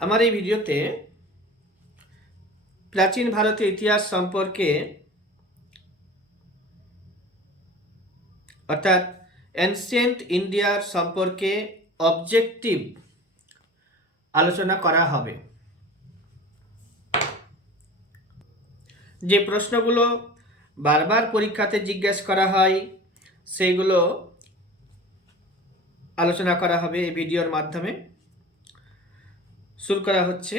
আমার এই ভিডিওতে প্রাচীন ভারতের ইতিহাস সম্পর্কে অর্থাৎ অ্যানসিয়েন্ট ইন্ডিয়ার সম্পর্কে অবজেক্টিভ আলোচনা করা হবে। যে প্রশ্নগুলো বারবার পরীক্ষাতে জিজ্ঞেস করা হয় সেইগুলো আলোচনা করা হবে এই ভিডিওর মাধ্যমে। শুরু করা হচ্ছে।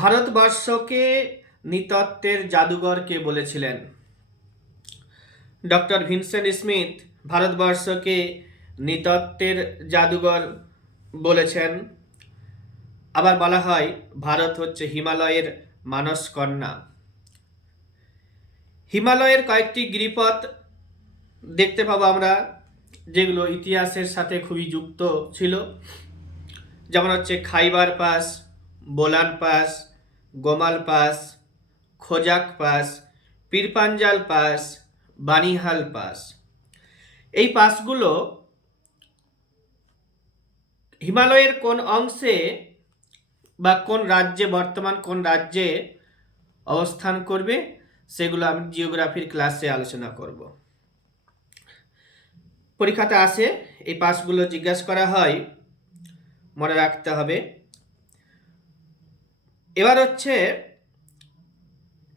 ভারতবর্ষকে নৃতত্ত্বের জাদুঘর কে বলেছিলেন? ডক্টর ভিনসেন্ট স্মিথ ভারতবর্ষকে নৃতত্ত্বের জাদুঘর বলেছেন। আবার বলা হয় ভারত হচ্ছে হিমালয়ের মানস কন্যা। হিমালয়ের কয়েকটি গিরিপথ দেখতে পাবো আমরা, যেগুলো ইতিহাসের সাথে খুবই যুক্ত ছিল। যেমন হচ্ছে Khyber pass, Bolan pass, Gomal pass, Khojak pass, Pir Panjal pass, Banihal pass. এই পাসগুলো হিমালয়ের কোন অংশে বা কোন রাজ্যে, বর্তমান কোন রাজ্যে অবস্থান করবে সেগুলো আমি জিওগ্রাফির ক্লাসে আলোচনা করব। পরীক্ষাতে আসে এই পাসগুলো জিজ্ঞাসা করা হয়, মনে রাখতে হবে। এবার হচ্ছে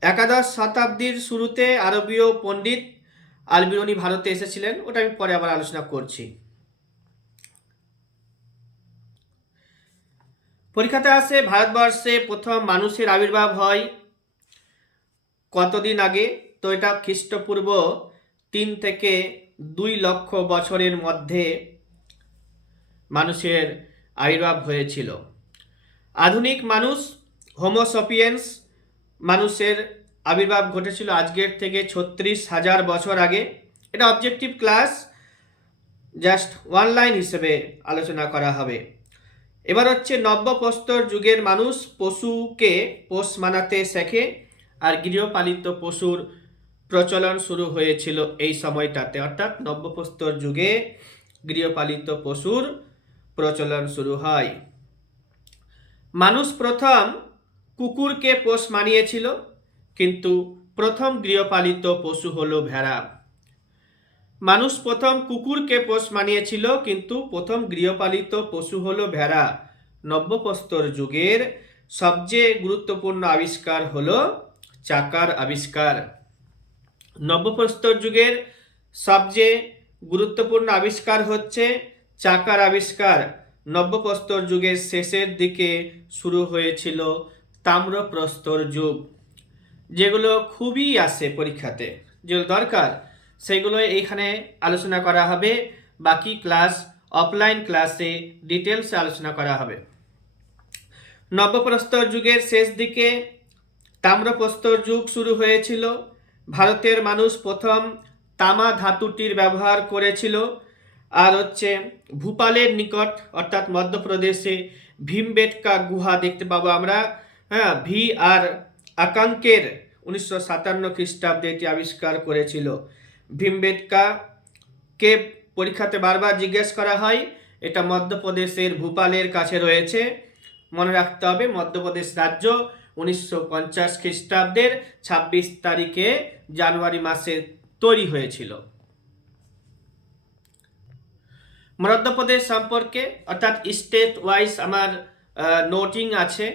একাদশ শতাব্দীর শুরুতে আরবীয় পণ্ডিত আল বিরুনি ভারতে এসেছিলেন, ওটা আমি পরে আবার আলোচনা করছি। পরীক্ষাতে আসে ভারতবর্ষে প্রথম মানুষের আবির্ভাব হয় কতদিন আগে? তো এটা খ্রিস্টপূর্ব 3 থেকে 2 লক্ষ বছরের মধ্যে মানুষের আবির্ভাব হয়েছিল। আধুনিক মানুষ হোমোসেপিয়েন্স মানুষের আবির্ভাব ঘটেছিল আজকের থেকে 36,000 বছর আগে। এটা objective class, just one line হিসেবে আলোচনা করা হবে। এবার হচ্ছে নব্যপ্রস্তর যুগের মানুষ পশুকে পোষ মানাতে শেখে, আর গৃহপালিত পশুর প্রচলন শুরু হয়েছিল এই সময়টাতে, অর্থাৎ নব্যপ্রস্তর যুগে গৃহপালিত পশুর প্রচলন শুরু হয়। মানুষ প্রথম কুকুরকে পোষ মানিয়েছিল, কিন্তু প্রথম গৃহপালিত পশু হলো ভেড়া। মানুষ প্রথম কুকুরকে পোষ মানিয়েছিল, কিন্তু প্রথম গৃহপালিত পশু হলো ভেড়া। নব্যপ্রস্তর যুগের সবচেয়ে গুরুত্বপূর্ণ আবিষ্কার হলো চাকার আবিষ্কার। নব্যপ্রস্তর যুগের সবচেয়ে গুরুত্বপূর্ণ আবিষ্কার হচ্ছে চাকার আবিষ্কার। নব্যপ্রস্তর যুগের শেষের দিকে শুরু হয়েছিল তাম্রপ্রস্তর যুগ। যেগুলো খুবই আসে পরীক্ষাতে, যেগুলো দরকার সেগুলো এইখানে আলোচনা করা হবে। বাকি ক্লাস অফলাইন ক্লাসে ডিটেলসে আলোচনা করা হবে। নব্যপ্রস্তর যুগের শেষ দিকে তাম্রপ্রস্তর যুগ শুরু হয়েছিল। ভারতের মানুষ প্রথম তামা ধাতুটির ব্যবহার করেছিল। আর হচ্ছে ভূপালের নিকট অর্থাৎ মধ্যপ্রদেশে ভীমবেটকা গুহা দেখতে পাবো আমরা। ভি আর আকাঙ্কের 1957 খ্রিস্টাব্দে এটি আবিষ্কার করেছিল। ভীমবেটকা কে পরীক্ষাতে বারবার জিজ্ঞেস করা হয়। এটা মধ্যপ্রদেশের ভূপালের কাছে রয়েছে, মনে রাখতে হবে। মধ্যপ্রদেশ রাজ্য 1950 খ্রিস্টাব্দের 26 তারিখে জানুয়ারি মাসে তৈরি হয়েছিল। মধ্যপ্রদেশ সম্পর্কে অর্থাৎ স্টেট ওয়াইজ আমার নোটিং আছে,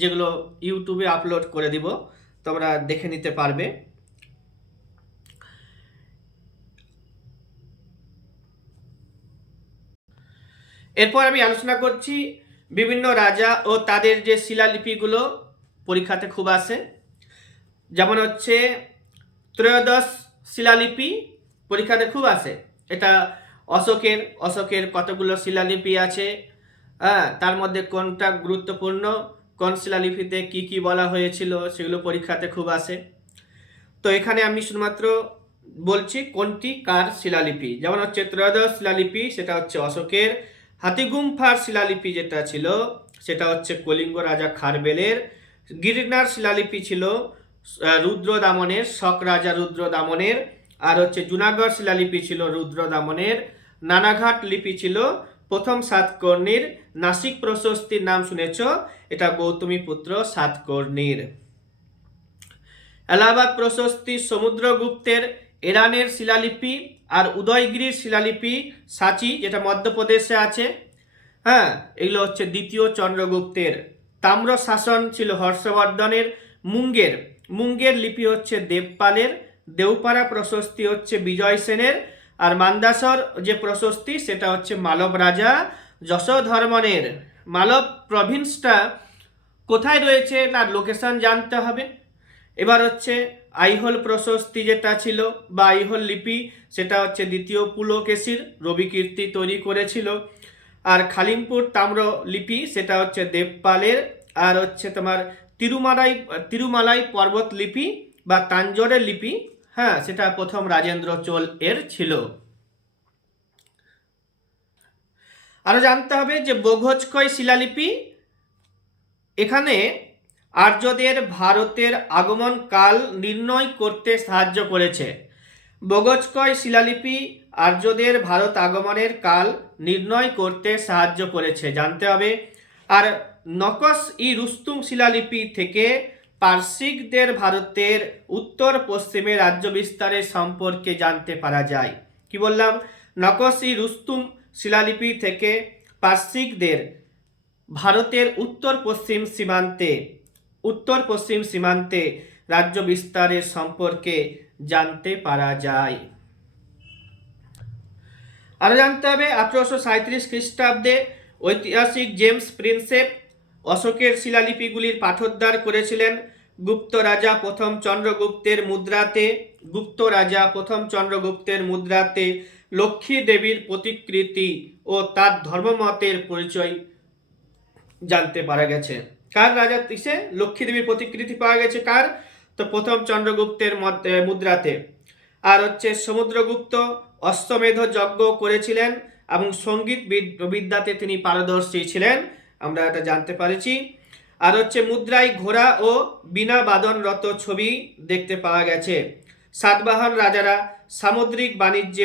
যেগুলো ইউটিউবে আপলোড করে দিব, তোমরা দেখে নিতে পারবে। এরপর আমি আলোচনা করছি বিভিন্ন রাজা ও তাদের যে শিলালিপিগুলো পরীক্ষাতে খুব আসে। যেমন হচ্ছে ত্রয়োদশ শিলালিপি পরীক্ষাতে খুব আসে। এটা অশোকের কতগুলো শিলালিপি আছে, তার মধ্যে কোনটা গুরুত্বপূর্ণ, কোন শিলালিপিতে কি কি বলা হয়েছিল, সেগুলো পরীক্ষাতে খুব আসে। তো এখানে আমি শুধুমাত্র বলছি কোনটি কার শিলালিপি। যেমন হচ্ছে ত্রয়োদশ শিলালিপি, সেটা হচ্ছে অশোকের। হাতিগুম্ফার শিলালিপি যেটা ছিল সেটা হচ্ছে কলিঙ্গ রাজা খারবেলের। গিরনার শিলালিপি ছিল রুদ্রদামনের, শক রাজা রুদ্রদামনের। আর হচ্ছে জুনাগড় শিলালিপি ছিল রুদ্রদামনের। নানাঘাট লিপি ছিল প্রথম সাতকর্ণীর নাসিক প্রশস্তির নাম শুনেছ, এটা গৌতমীপুত্র সাতকর্ণীর। এলাহাবাদ প্রশস্তি সমুদ্রগুপ্তের ইরানের শিলালিপি, আর উদয়গিরির শিলালিপি সাঁচি, যেটা মধ্যপ্রদেশে আছে। হ্যাঁ, এগুলো হচ্ছে দ্বিতীয় চন্দ্রগুপ্তের। তাম্র শাসন ছিল হর্ষবর্ধনের। মুঙ্গের লিপি হচ্ছে দেবপালের। দেওপাড়া প্রশস্তি হচ্ছে বিজয় সেনের। আর মান্দাসর যে প্রশস্তি সেটা হচ্ছে মালব রাজা যশোধর্মনের। মালব প্রভিন্সটা কোথায় রয়েছে তার লোকেশন জানতে হবে। এবার হচ্ছে আইহোল প্রশস্তি যেটা ছিল বা আইহোল লিপি, সেটা হচ্ছে দ্বিতীয় পুলকেশীর, রবিকীর্তি তৈরি করেছিল। আর খালিমপুর তাম্র লিপি সেটা হচ্ছে দেবপালের। আর হচ্ছে তোমার তিরুমালাই পর্বত লিপি বা তাঞ্জোরের লিপি, হ্যাঁ, সেটা প্রথম রাজেন্দ্র চোল এর ছিল। আরো জানতে হবে যে বোঘোজকয় শিলালিপি, এখানে আর্যদের ভারতের আগমন কাল নির্ণয় করতে সাহায্য করেছে। বোঘোজকয় শিলালিপি আর্যদের ভারত আগমনের কাল নির্ণয় করতে সাহায্য করেছে, জানতে হবে। আর নকশ ই রুস্তুম শিলালিপি থেকে পার্সিকদের ভারতের উত্তর পশ্চিমে রাজ্য বিস্তারের সম্পর্কে জানতে পারা যায়। কি বললাম? নকশ ই রুস্তুম শিলালিপি থেকে পার্সিকদের ভারতের উত্তর পশ্চিম সীমান্তে রাজ্য বিস্তারের সম্পর্কে জানতে পারা যায়। আরো জানতে হবে 1837 খ্রিস্টাব্দে ঐতিহাসিক জেমস প্রিন্সেপ অশোকের শিলালিপিগুলির পাঠোদ্ধার করেছিলেন। গুপ্ত রাজা প্রথম চন্দ্রগুপ্তের মুদ্রাতে লক্ষ্মী দেবীর প্রতিকৃতি ও তার ধর্মমতের পরিচয় জানতে পারা গেছে। কার রাজা দিছে? লক্ষ্মী দেবীর প্রতিকৃতি পাওয়া গেছে কার? তো প্রথম চন্দ্রগুপ্তের মুদ্রাতে। আর হচ্ছে সমুদ্রগুপ্ত অশ্বমেধ যজ্ঞ করেছিলেন এবং সঙ্গীত বিদ্যাতে তিনি পারদর্শী ছিলেন, আমরা এটা জানতে পারেছি। আর হচ্ছে মুদ্রায় ঘোড়া ও বীণা বাদনরত ছবি দেখতে পাওয়া গেছে। সাতবাহন রাজারা সামুদ্রিক বাণিজ্যে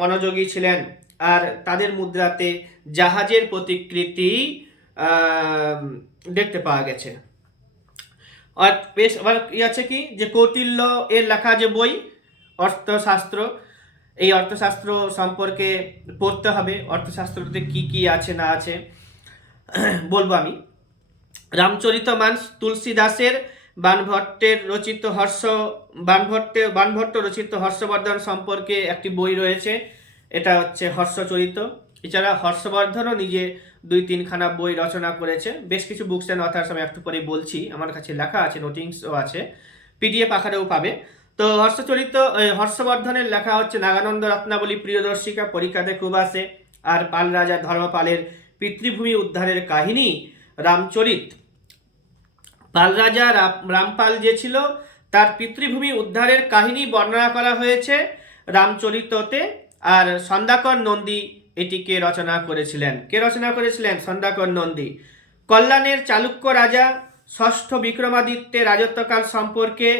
মনোযোগী ছিলেন। আর তাদের মুদ্রাতে জাহাজের প্রতিকৃতি দেখতে পাওয়া গেছে। আর বেশ আবার আছে কি যে কৌটিল্য এর লেখা যে বই অর্থশাস্ত্র, এই অর্থশাস্ত্র সম্পর্কে পড়তে হবে। অর্থশাস্ত্রতে কি কি আছে না আছে বলবো আমি। রামচরিতমানস তুলসীদাসের বানভট্ট রচিত হর্ষবর্ধন সম্পর্কে একটি বই রয়েছে, এটা হচ্ছে হর্ষচরিত। এছাড়া হর্ষবর্ধনও নিজে 2-3খানা বই রচনা করেছে। বেশ কিছু বুকস অ্যান্ড অথার্স আমি একটু পরে বলছি, আমার কাছে লেখা আছে, নোটিংসও আছে, পিডিএফ আকারেও পাবে। তো হর্ষবর্ধনের লেখা হচ্ছে নাগানন্দ রত্নাবলী প্রিয়দর্শিকা, পরীক্ষাতে খুব আসে। আর পাল রাজা ধর্মপালের পিতৃভূমি উদ্ধারের কাহিনী রামচরিত। পাল রাজা রামপাল যে ছিল তার পিতৃভূমি উদ্ধারের কাহিনী বর্ণনা করা হয়েছে রামচরিততে। আর সন্ধ্যাকর নন্দী এটিকে রচনা করেছিলেন। কে রচনা করেছিলেন? সন্ধ্যাকর নন্দী। কল্যাণের চালুক্য রাজা ষষ্ঠ বিক্রমাদিত্যের রাজত্বকাল সম্পর্কে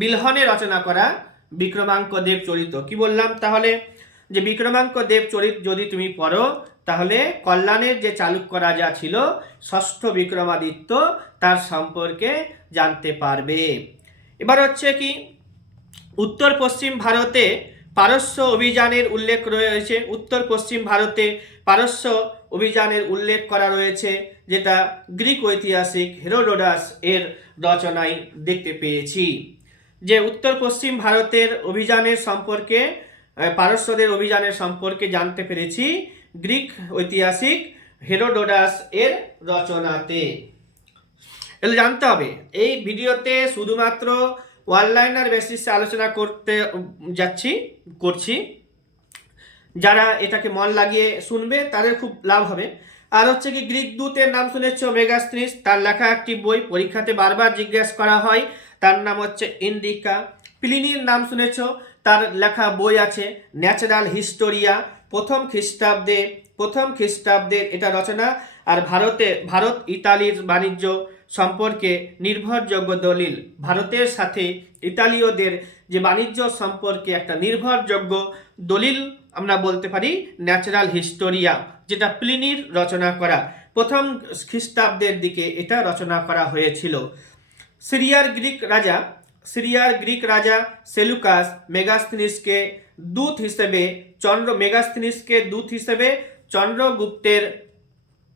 বিলহনে রচনা করা বিক্রমাঙ্ক দেব চরিত। কি বললাম তাহলে? যে বিক্রমাঙ্ক দেব চরিত যদি তুমি পড়ো তাহলে কল্যাণের যে চালুক্য রাজা ছিল ষষ্ঠ বিক্রমাদিত্য, তার সম্পর্কে জানতে পারবে। এবার হচ্ছে কি উত্তর পশ্চিম ভারতে পারস্য অভিযানের উল্লেখ রয়েছে। উত্তর পশ্চিম ভারতে পারস্য অভিযানের উল্লেখ করা রয়েছে, যেটা গ্রিক ঐতিহাসিক হেরোডোটাস এর রচনায় দেখতে পেয়েছি। যে উত্তর পশ্চিম ভারতের অভিযানের সম্পর্কে, পারস্যদের অভিযানের সম্পর্কে জানতে পেরেছি গ্রিক ঐতিহাসিক হেরোডোটাস এর রচনাতে। এগুলো জানতে হবে। এই ভিডিওতে শুধুমাত্র ওয়ানলাইনার বেসিসে আলোচনা করছি। যারা এটাকে মন লাগিয়ে শুনবে তাদের খুব লাভ হবে। আর হচ্ছে কি গ্রিক দূতের নাম শুনেছ মেগাস্থনিস, তার লেখা একটি বই পরীক্ষাতে বারবার জিজ্ঞেস করা হয়, তার নাম হচ্ছে ইন্ডিকা। প্লিনির নাম শুনেছ, তার লেখা বই আছে ন্যাচারাল হিস্টোরিয়া, প্রথম খ্রিস্টাব্দের এটা রচনা। আর ভারত ইতালির বাণিজ্য সম্পর্কে নির্ভরযোগ্য দলিল। ভারতের সাথে ইতালীয়দের যে বাণিজ্য সম্পর্কে একটা নির্ভরযোগ্য দলিল আমরা বলতে পারি ন্যাচারাল হিস্টোরিয়া, যেটা প্লিনির রচনা করা। প্রথম খ্রিস্টাব্দের দিকে এটা রচনা করা হয়েছিল। সিরিয়ার গ্রিক রাজা সেলুকাস মেগাস্থিনিসকে দূত হিসেবে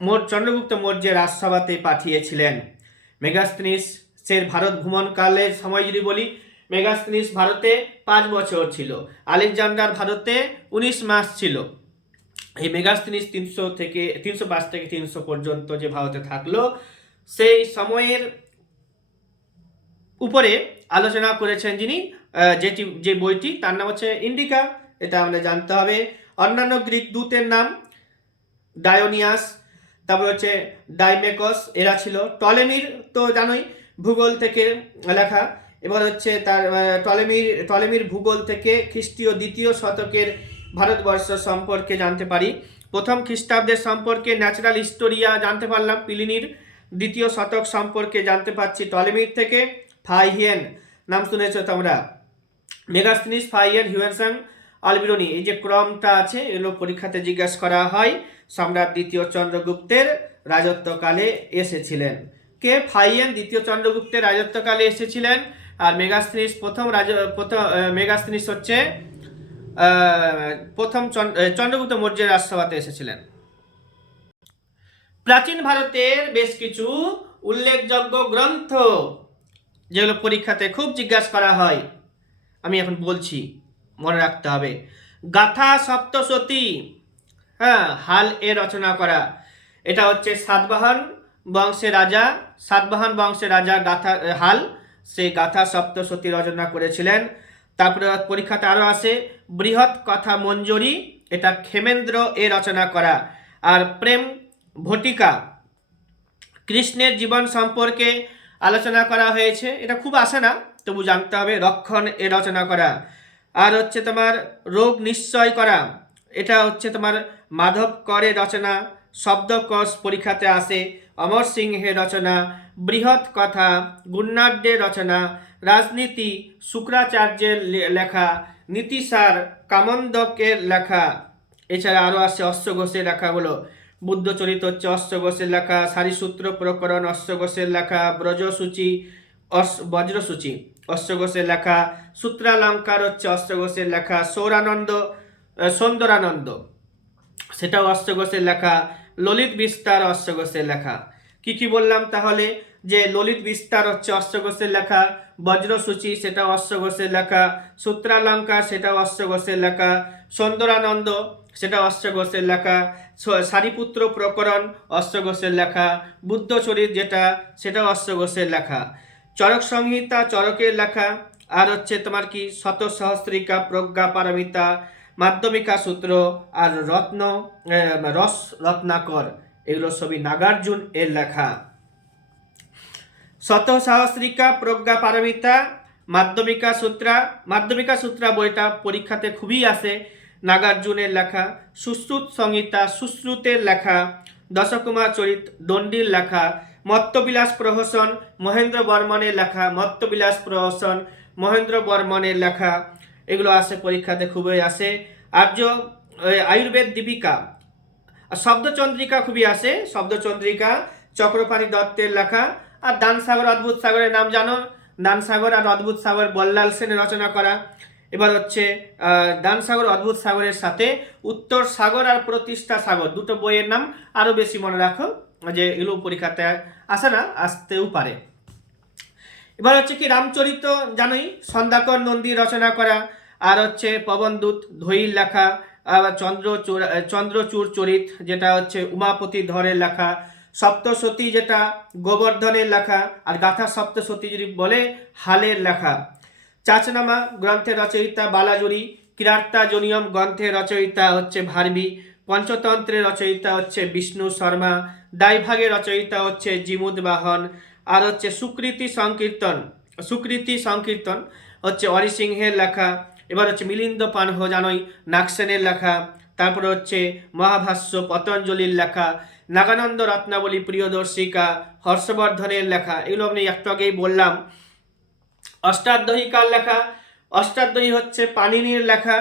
চন্দ্রগুপ্ত মৌর্যের রাজসভাতে পাঠিয়েছিলেন। মেগাস্থিনিসের ভারত ভ্রমণকালের সময় যদি বলি, মেগাস্থিনিস ভারতে 5 বছর ছিল, আলেকজান্ডার ভারতে 19 মাস ছিল। এই মেগাস্থিনিস 305 থেকে 300 পর্যন্ত যে ভারতে থাকলো, সেই সময়ের উপরে আলোচনা করেছেন যিনি, যে বইটি, তার নাম হচ্ছে ইন্ডিকা। এটা আমাদের জানতে হবে। অন্যান্য গ্রিক দূতের নাম ডায়োনিয়াস, তারপর হচ্ছে ডাইমেকস, এরা ছিল। টলেমির তো জানোই, ভূগোল থেকে লেখা। এবার হচ্ছে তার টলেমির ভূগোল থেকে খ্রিস্টীয় 2য় শতকের ভারতবর্ষ সম্পর্কে জানতে পারি। প্রথম খ্রিস্টাব্দের সম্পর্কে ন্যাচারাল হিস্টোরিয়া জানতে পারলাম, প্লিনির 2য় শতক সম্পর্কে জানতে পারছি টলেমির থেকে। ফাইহিয়েন নাম শুনেছো তোমরা, মেগাস্থিনিস, ফাইহিয়েন, হিউয়েনসাং, আলবিরনি, এই যে ক্রমটা আছে এগুলো পরীক্ষাতে জিজ্ঞাসা করা হয়। সম্রাট 2য় চন্দ্রগুপ্তের রাজত্বকালে এসেছিলেন। কে? ফাইহিয়েন 2য় চন্দ্রগুপ্তের রাজত্বকালে এসেছিলেন। আর মেগাস্থিনিস মেগাস্থিনিস হচ্ছে প্রথম চন্দ্রগুপ্ত মৌর্যের রাজসভাতে এসেছিলেন। প্রাচীন ভারতের বেশ কিছু উল্লেখযোগ্য গ্রন্থ যেগুলো পরীক্ষাতে খুব জিজ্ঞাসা করা হয়, আমি এখন বলছি, মনে রাখতে হবে। গাথা সপ্তশতী, হাল এ রচনা করা। এটা হচ্ছে সাতবাহন বংশের রাজা গাথা হাল, সেই গাথা সপ্তশতী রচনা করেছিলেন। তারপরে পরীক্ষাতে আরও আসে বৃহৎ কথা মঞ্জরি, এটা ক্ষেমেন্দ্র এ রচনা করা। আর প্রেম ভটিকা, কৃষ্ণের জীবন সম্পর্কে আলোচনা করা হয়েছে, এটা খুব আসে না, তবু জানতে হবে। রক্ষণ এ রচনা করা। আর হচ্ছে তোমার রোগ নিশ্চয় করা, এটা হচ্ছে তোমার মাধব করের রচনা। শব্দকোষ পরীক্ষাতে আসে। অমর সিংহের রচনা। বৃহৎ কথা গুণাঢ্যের রচনা। রাজনীতি শুক্রাচার্যের লেখা। নীতিসার কামন্দকের লেখা। এছাড়া আরও আসছে অশ্বঘোষের লেখাগুলো। বুদ্ধচরিত হচ্ছে অশ্বঘোষের লেখা। সারিসূত্র প্রকরণ অশ্বঘোষের লেখা। বজ্রসূচি অশ্বঘোষের লেখা। সূত্রালঙ্কার হচ্ছে অশ্বঘোষের লেখা। সৌন্দরানন্দ সেটাও অশ্বঘোষের লেখা। ললিত বিস্তার অশ্বঘোষের লেখা। কি বললাম তাহলে? যে ললিত বিস্তার হচ্ছে অশ্বঘোষের লেখা, বজ্রসূচি সেটাও অশ্বঘোষের লেখা, সূত্রালঙ্কার সেটাও অশ্বঘোষের লেখা, সৌন্দরানন্দ সেটা অশ্বঘোষের লেখা, সারিপুত্র প্রকরণ অশ্বঘোষের লেখা, বুদ্ধচরিত যেটা সেটাও অশ্বঘোষের লেখা, চরক সংহিতা চরকের লেখা। আর হচ্ছে তোমার কি শতসহস্রিকা, প্রজ্ঞা পারমিতা, মাধ্যমিকা সূত্র, আর রত্নাকর, এগুলো সবই নাগার্জুন এর লেখা। শতসহস্রিকা, প্রজ্ঞা পারমিতা, মাধ্যমিকা সূত্রা বইটা পরীক্ষাতে খুবই আসে, নাগার্জুনের লেখা। সুশ্রুত সংহিতা সুশ্রুতের লেখা। দশকুমার চরিত দণ্ডির লেখা। মত্তবিলাস প্রহসন মহেন্দ্র বর্মনের লেখা। এগুলো আসে পরীক্ষাতে খুবই আসে। আয়ুর্বেদ দীপিকা, শব্দচন্দ্রিকা খুবই আসে, শব্দচন্দ্রিকা চক্রপাণি দত্তের লেখা। আর দানসাগর অদ্ভুত সাগরের নাম জানো? দানসাগর আর অদ্ভুত সাগর বল্লাল সেনের রচনা করা। এবার হচ্ছে দানসাগর অদ্ভুত সাগরের সাথে উত্তর সাগর আর প্রতিষ্ঠা সাগর, দুটো বইয়ের নাম আরও বেশি মনে রাখো, যে এগুলো পরীক্ষাতে আসে না, আসতেও পারে। এবার হচ্ছে কি রামচরিত জানোই, সন্ধ্যাকর নন্দী রচনা করা। আর হচ্ছে পবনদূত ধৈর লেখা। চন্দ্রচূড় চরিত যেটা হচ্ছে উমাপতি ধরের লেখা। সপ্তশতী যেটা গোবর্ধনের লেখা। আর গাথা সপ্তশতী যদি বলে হালের লেখা। চাচনামা গ্রন্থের রচয়িতা বালাজুরি। কিরাত্তাজনিয়ম গ্রন্থের রচয়িতা হচ্ছে ভারবি। পঞ্চতন্ত্রের রচয়িতা হচ্ছে বিষ্ণু শর্মা। দায়ভাগের রচয়িতা হচ্ছে জিমুদ বাহন। আর হচ্ছে সুকৃতি সংকীর্তন হচ্ছে অরিসিংহের লেখা। এবার হচ্ছে মিলিন্দ পানহ জানোই, নাগসেনের লেখা। তারপরে হচ্ছে মহাভাষ্য পতঞ্জলির লেখা। নাগানন্দ রত্নাবলী, প্রিয়দর্শিকা, হর্ষবর্ধনের লেখা, এগুলো আমি একটু আগেই বললাম। অষ্টাধ্যায়ী কার লেখা? অষ্টাধ্যায়ী হচ্ছে পাণিনির লেখা।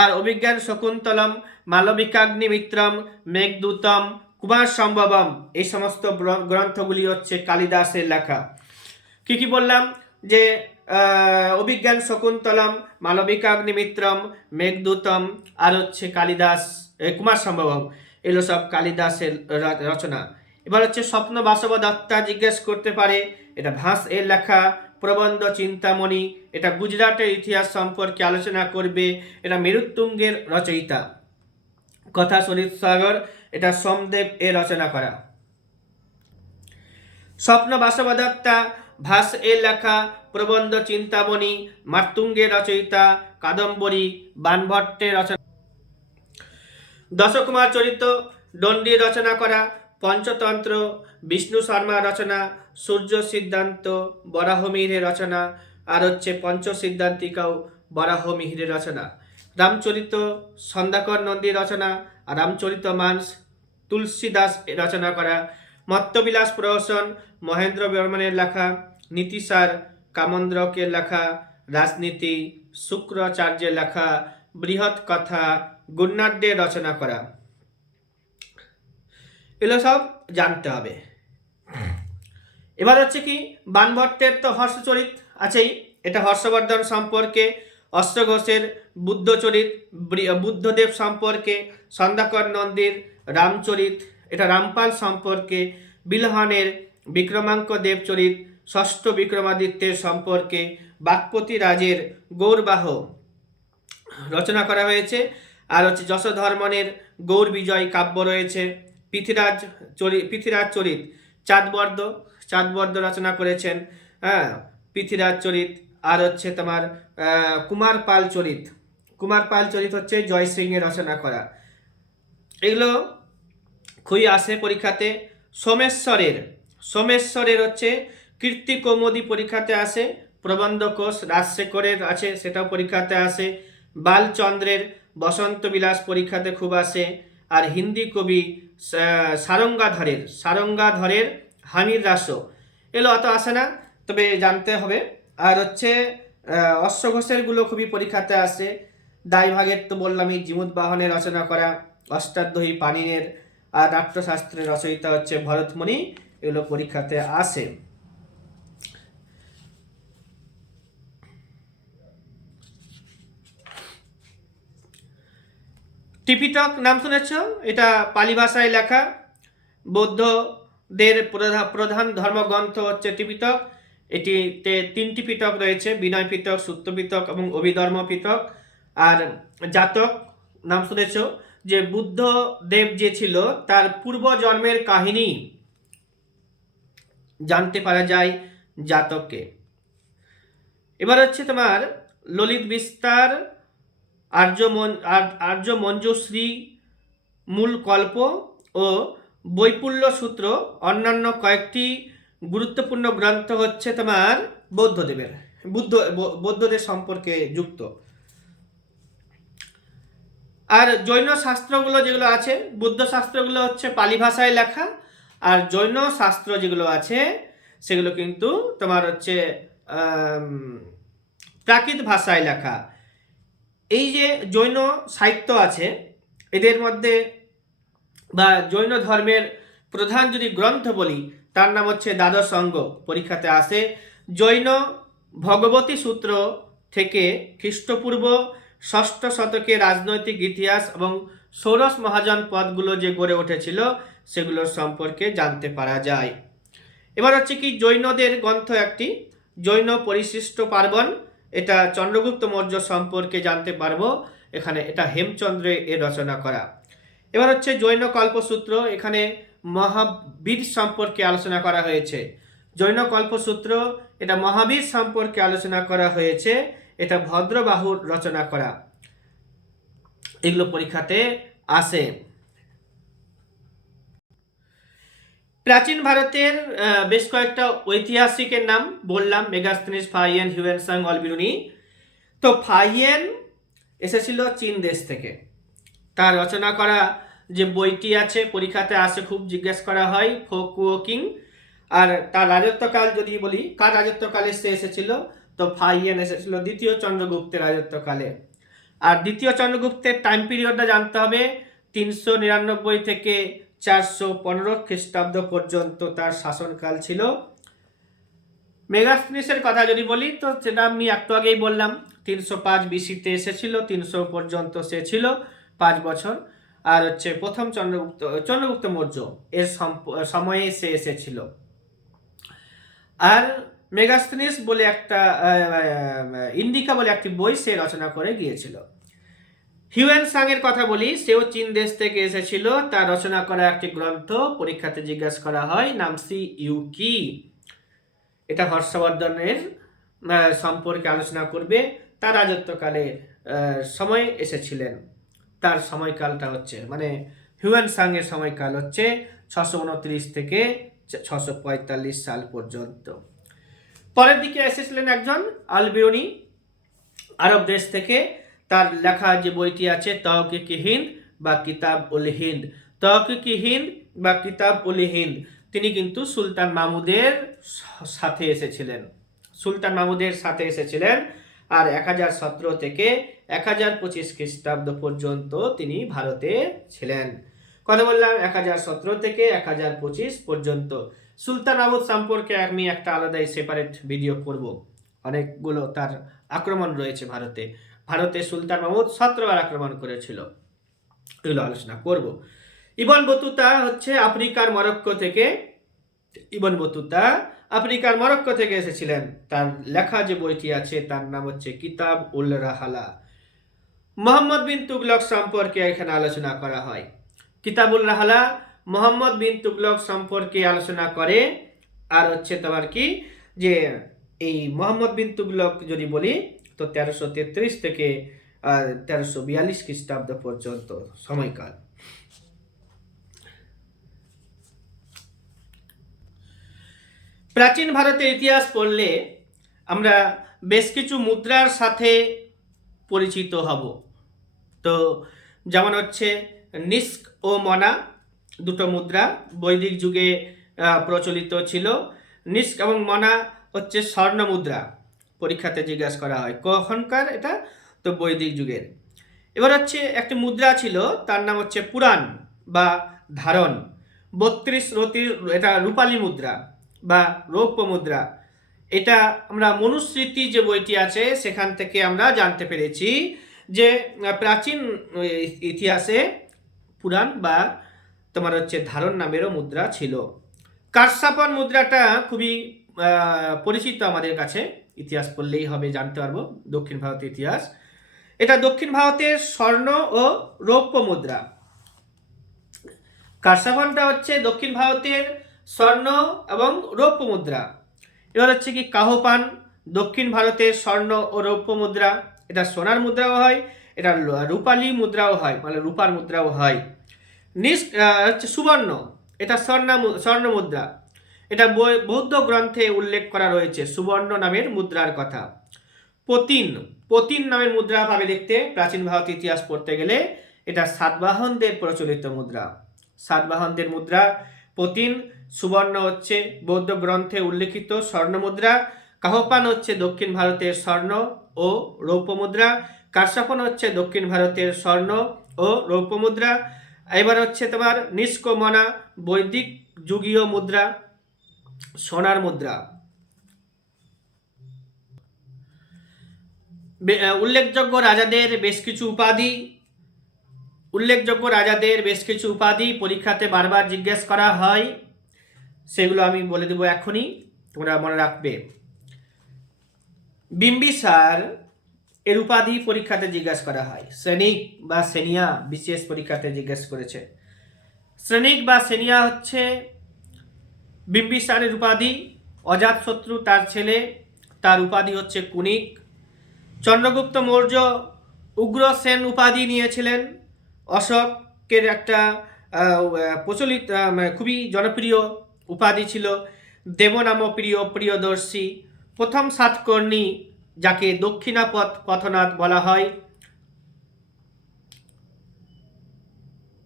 আর অভিজ্ঞান শকুন্তলম, মালবিকাগ্নিমিত্রম, মেঘদূতম, কুমার সম্ভবম, এই সমস্ত গ্রন্থগুলি হচ্ছে কালিদাসের লেখা। কি বললাম? যে অভিজ্ঞান শকুন্তলম, মালবিকাগ্নিমিত্রম, মেঘদূতম, আর হচ্ছে কালিদাস, কুমার সম্ভবম, এগুলো সব কালিদাসের রচনা। এবার হচ্ছে স্বপ্ন বাসব দত্তা জিজ্ঞেস করতে পারে, এটা ভাস এর লেখা। প্রবন্ধ চিন্তামণি, এটা গুজরাটের ইতিহাস সম্পর্কে আলোচনা করবে, এটা মেরুত্তুঙ্গের রচয়িতা। কথা সরিত সাগর, এটা সোমদেব এর রচনা করা। স্বপ্ন বাসব দত্তা, ভাস এর লেখা, প্রবন্ধ চিন্তামণি, মার্তুঙ্গের রচয়িতা, কাদম্বরী, বানভট্টের রচনা। দশকুমার চরিত, দণ্ডির রচনা করা। পঞ্চতন্ত্র, বিষ্ণু শর্মার রচনা। সূর্য সিদ্ধান্ত, বরাহমিহিরের রচনা। আর হচ্ছে পঞ্চ সিদ্ধান্তিকাও বরাহমিহিরের রচনা। রামচরিত, সন্ধ্যাকর নন্দীর রচনা। আর রামচরিত মানস, তুলসীদাস রচনা করা। মত্তবিলাস প্রহসন, মহেন্দ্র বর্মনের লেখা। নীতিসার, কামন্দ্রকের লেখা। রাজনীতি, শুক্রাচার্যের লেখা। বৃহৎ কথা, গুণাঢ্যের রচনা করা। এগুলো সব জানতে হবে। এবার হচ্ছে কি, বানভট্টের তো হর্ষচরিত আছেই, এটা হর্ষবর্ধন সম্পর্কে। অশ্বঘোষের বুদ্ধচরিত, বুদ্ধদেব সম্পর্কে। সন্ধ্যাকর নন্দীর রামচরিত, এটা রামপাল সম্পর্কে। বিলহনের বিক্রমাঙ্ক দেবচরিত, ষষ্ঠ বিক্রমাদিত্যের সম্পর্কে। বাগপতি রাজের গৌরবাহ রচনা করা হয়েছে। আর হচ্ছে যশোধর্মনের গৌর বিজয় কাব্য রয়েছে। পৃথ্বীরাজ চরিত, চাঁদবর্দ রচনা করেছেন। হ্যাঁ, পৃথ্বীরাজ চরিত। আর হচ্ছে তোমার কুমার পাল চরিত হচ্ছে জয় সিং এর রচনা করা। এগুলো খুবই আসে পরীক্ষাতে। সোমেশ্বরের হচ্ছে কীর্তি কৌমুদী পরীক্ষাতে আসে। প্রবন্ধ কোষ রাজশেখরের আছে, সেটাও পরীক্ষাতে আসে। বালচন্দ্রের বসন্ত বিলাস পরীক্ষাতে খুব আসে। আর হিন্দি কবি সারঙ্গাধরের হানির রাস, এগুলো অত আসে না, তবে জানতে হবে। আর হচ্ছে অশ্বঘোষের গুলো খুবই পরীক্ষাতে আসে। দায়ভাগের তো বললামই, জিমুদ বাহনের রচনা করা। অষ্টাধ্যায়ী পাণিনির। আর নাট্যশাস্ত্রের রচয়িতা হচ্ছে ভরতমুনি, এগুলো পরীক্ষাতে আসে। ত্রিপিটক নাম শুনেছ? এটা পালি ভাষায় লেখা। বৌদ্ধদের প্রধান ধর্মগ্রন্থ হচ্ছে ত্রিপিটক। এটিতে 3টি পিটক রয়েছে, বিনয় পিটক, সূত্র পিটক এবং অভিধর্ম পিটক। আর জাতক নাম শুনেছ, যে বুদ্ধদেব যে ছিল তার পূর্বজন্মের কাহিনী জানতে পারা যায় জাতককে। এবার হচ্ছে তোমার ললিত বিস্তার, আর্য মঞ্জুশ্রী, মূল কল্প ও বৈপুল্য সূত্র, অন্যান্য কয়েকটি গুরুত্বপূর্ণ গ্রন্থ হচ্ছে তোমার বৌদ্ধদের সম্পর্কে যুক্ত। আর জৈন শাস্ত্রগুলো যেগুলো আছে, বুদ্ধ শাস্ত্রগুলো হচ্ছে পালি ভাষায় লেখা। আর জৈন শাস্ত্র যেগুলো আছে সেগুলো কিন্তু তোমার হচ্ছে প্রাকৃত ভাষায় লেখা। এই যে জৈন সাহিত্য আছে, এদের মধ্যে বা জৈন ধর্মের প্রধান যদি গ্রন্থ বলি, তার নাম হচ্ছে দ্বাদশ অঙ্গ, পরীক্ষাতে আসে। জৈন ভগবতী সূত্র থেকে খ্রিস্টপূর্ব 6ষ্ঠ শতকে রাজনৈতিক ইতিহাস এবং ষোড়শ মহাজন পদগুলো যে গড়ে উঠেছিল সেগুলোর সম্পর্কে জানতে পারা যায়। এবার হচ্ছে কি, জৈনদের গ্রন্থ একটি জৈন পরিশিষ্ট পার্বণ, এটা চন্দ্রগুপ্ত মৌর্য সম্পর্কে জানতে পারবো। এখানে এটা হেমচন্দ্র এর রচনা করা। এবার হচ্ছে জৈন কল্পসূত্র, এখানে মহাবীর সম্পর্কে আলোচনা করা হয়েছে। জৈন কল্পসূত্র, এটা মহাবীর সম্পর্কে আলোচনা করা হয়েছে। এটা ভদ্রবাহুর রচনা করা। এগুলো পরীক্ষাতে আসে। প্রাচীন ভারতের বেশ কয়েকটা ঐতিহাসিকের নাম বললাম, মেগাস্থনিস, ফাহিয়েন, হিউয়েনসাং, অলবিরুনি। তো ফাহিয়েন এসেছিল চীন দেশ থেকে। তার রচনা করা যে বইটি আছে পরীক্ষাতে আসে, খুব জিজ্ঞেস করা হয়, ফোক ওয়াকিং। আর তার রাজত্বকাল যদি বলি, কার রাজত্বকালে সে এসেছিল, তো ফাহিয়ান এসেছিল দ্বিতীয় চন্দ্রগুপ্তের রাজত্বকালে। আর দ্বিতীয় চন্দ্রগুপ্তের টাইম পিরিয়ডটা জানতে হবে, 399 থেকে 415 খ্রিস্টাব্দ পর্যন্ত তার শাসনকাল ছিল। মেগাস্তিনিসের কথা যদি বলি, তো সেটা আমি একটু আগেই বললাম, 305 বিসিতে এসেছিল, 300 পর্যন্ত সে ছিল 5 বছর। আর হচ্ছে প্রথম চন্দ্রগুপ্ত মৌর্য এর সময়ে সে এসেছিল। আর মেগাস্তিনিস বলে একটা ইন্ডিকা বলে একটি বই সে রচনা করে গিয়েছিল। হিউয়েন সাং এর কথা বলি, সেও চীন দেশ থেকে এসেছিল, তার রচনা করা একটি গ্রন্থ পরীক্ষাতে জিজ্ঞাসা করা হয়, নামসি ইউকি। এটা হর্ষবর্ধনের সম্পর্কে আলোচনা করবে, তার রাজত্বকালে সময় এসেছিলেন। তার সময়কালটা হচ্ছে মানে হিউয়েন সাং এর সময়কাল হচ্ছে 629 থেকে 645 সাল পর্যন্ত। পরের দিকে এসেছিলেন একজন আলবিয়নি, আরব দেশ থেকে। তার লেখা যে বইটি আছে তহকিক হিন্দ বা কিতাব উল হিন্দ, তহকিক হিন্দ বা কিতাব উল হিন্দ, তিনি কিন্তু সুলতান মাহমুদের সাথে এসেছিলেন, সুলতান মাহমুদের সাথে এসেছিলেন। আর 1017 থেকে 1025 খ্রিস্টাব্দ পর্যন্ত তিনি ভারতে ছিলেন। কথা বললাম 1017 থেকে 1025 পর্যন্ত। সুলতান মাহমুদ সম্পর্কে আমি একটা আলাদাই সেপারেট ভিডিও করব, অনেকগুলো তার আক্রমণ রয়েছে ভারতে। ভারতে সুলতান মাহমুদ 17 বার আক্রমণ করেছিল, এগুলো আলোচনা করব। ইবন বতুতা হচ্ছে আফ্রিকার মরক্কো থেকে, ইবন বতুতা আফ্রিকার মরক্কো থেকে এসেছিলেন। তার লেখা যে বইটি আছে তার নাম হচ্ছে কিতাব উল রাহালা। মোহাম্মদ বিন তুগলক সম্পর্কে এখানে আলোচনা করা হয়। কিতাবুল রাহালা মোহাম্মদ বিন তুগলক সম্পর্কে আলোচনা করে। আর হচ্ছে তোমার কি যে এই মোহাম্মদ বিন তুগলক যদি বলি, তো 1333 থেকে 1342 খ্রিস্টাব্দ পর্যন্ত সময়কাল। প্রাচীন ভারতের ইতিহাস পড়লে আমরা বেশ কিছু মুদ্রার সাথে পরিচিত হব। তো যেমন হচ্ছে নিস্ক ও মনা, দুটো মুদ্রা বৈদিক যুগে প্রচলিত ছিল। নিস্ক এবং মনা হচ্ছে স্বর্ণ মুদ্রা, পরীক্ষাতে জিজ্ঞাসা করা হয় কখনকার, এটা তো বৈদিক যুগের। এবার হচ্ছে একটি মুদ্রা ছিল, তার নাম হচ্ছে পুরাণ বা ধারণ, 32 রতির, এটা রূপালী মুদ্রা বা রৌপ্য মুদ্রা। এটা আমরা মনুস্মৃতি যে বইটি আছে সেখান থেকে আমরা জানতে পেরেছি যে প্রাচীন ইতিহাসে পুরাণ বা তোমার হচ্ছে ধারণ নামেরও মুদ্রা ছিল। কারসাপন মুদ্রাটা খুবই পরিচিত আমাদের কাছে, ইতিহাস পড়লেই হবে জানতে পারবো দক্ষিণ ভারতের ইতিহাস। এটা দক্ষিণ ভারতের স্বর্ণ ও রৌপ্য মুদ্রা। কারসাপনটা হচ্ছে দক্ষিণ ভারতের স্বর্ণ এবং রৌপ্য মুদ্রা। এবার হচ্ছে কি কাহপান, দক্ষিণ ভারতের স্বর্ণ ও রৌপ্য মুদ্রা, এটা সোনার মুদ্রাও হয়, এটা রূপালী মুদ্রাও হয়, মানে রূপার মুদ্রাও হয়। হচ্ছে সুবর্ণ, এটা স্বর্ণ মুদ্রা, এটা বৌদ্ধ গ্রন্থে উল্লেখ করা রয়েছে সুবর্ণ নামের মুদ্রার কথা। পতিন নামের মুদ্রা পাবে দেখতে প্রাচীন ভারতের ইতিহাস পড়তে গেলে। এটা সাতবাহনদের প্রচলিত মুদ্রা, সাতবাহনদের মুদ্রা পতিন। সুবর্ণ হচ্ছে বৌদ্ধ গ্রন্থে উল্লেখিত স্বর্ণ মুদ্রা। কাহপান হচ্ছে দক্ষিণ ভারতের স্বর্ণ ও রৌপ্য মুদ্রা। কারসাপন হচ্ছে দক্ষিণ ভারতের স্বর্ণ ও রৌপ্য মুদ্রা। এবার হচ্ছে তোমার নিস্ক মনা, বৈদিক যুগীয় মুদ্রা, সোনার মুদ্রা। উল্লেখযোগ্য রাজাদের বেশ কিছু উপাধি পরীক্ষাতে বারবার জিজ্ঞেস করা হয়, সেগুলো আমি বলে দেবো এখনই, তোমরা মনে রাখবে। বিম্বিসার এর উপাধি পরীক্ষাতে জিজ্ঞাসা করা হয়। শ্রেণিক বা সেনিয়া বিশেষ পরীক্ষাতে জিজ্ঞেস করেছে। শ্রেণিক বা সেনিয়া হচ্ছে বিম্বিসারের উপাধি। অজাতশত্রু তার ছেলে, তার উপাধি হচ্ছে কুনিক। চন্দ্রগুপ্ত মৌর্য উগ্রসেন উপাধি নিয়েছিলেন। অশোকের একটা প্রচলিত খুবই জনপ্রিয় উপাধি ছিল দেবনাম প্রিয়দর্শী। প্রথম সাতকর্ণী, যাকে দক্ষিণাপথ পথনাথ বলা হয়।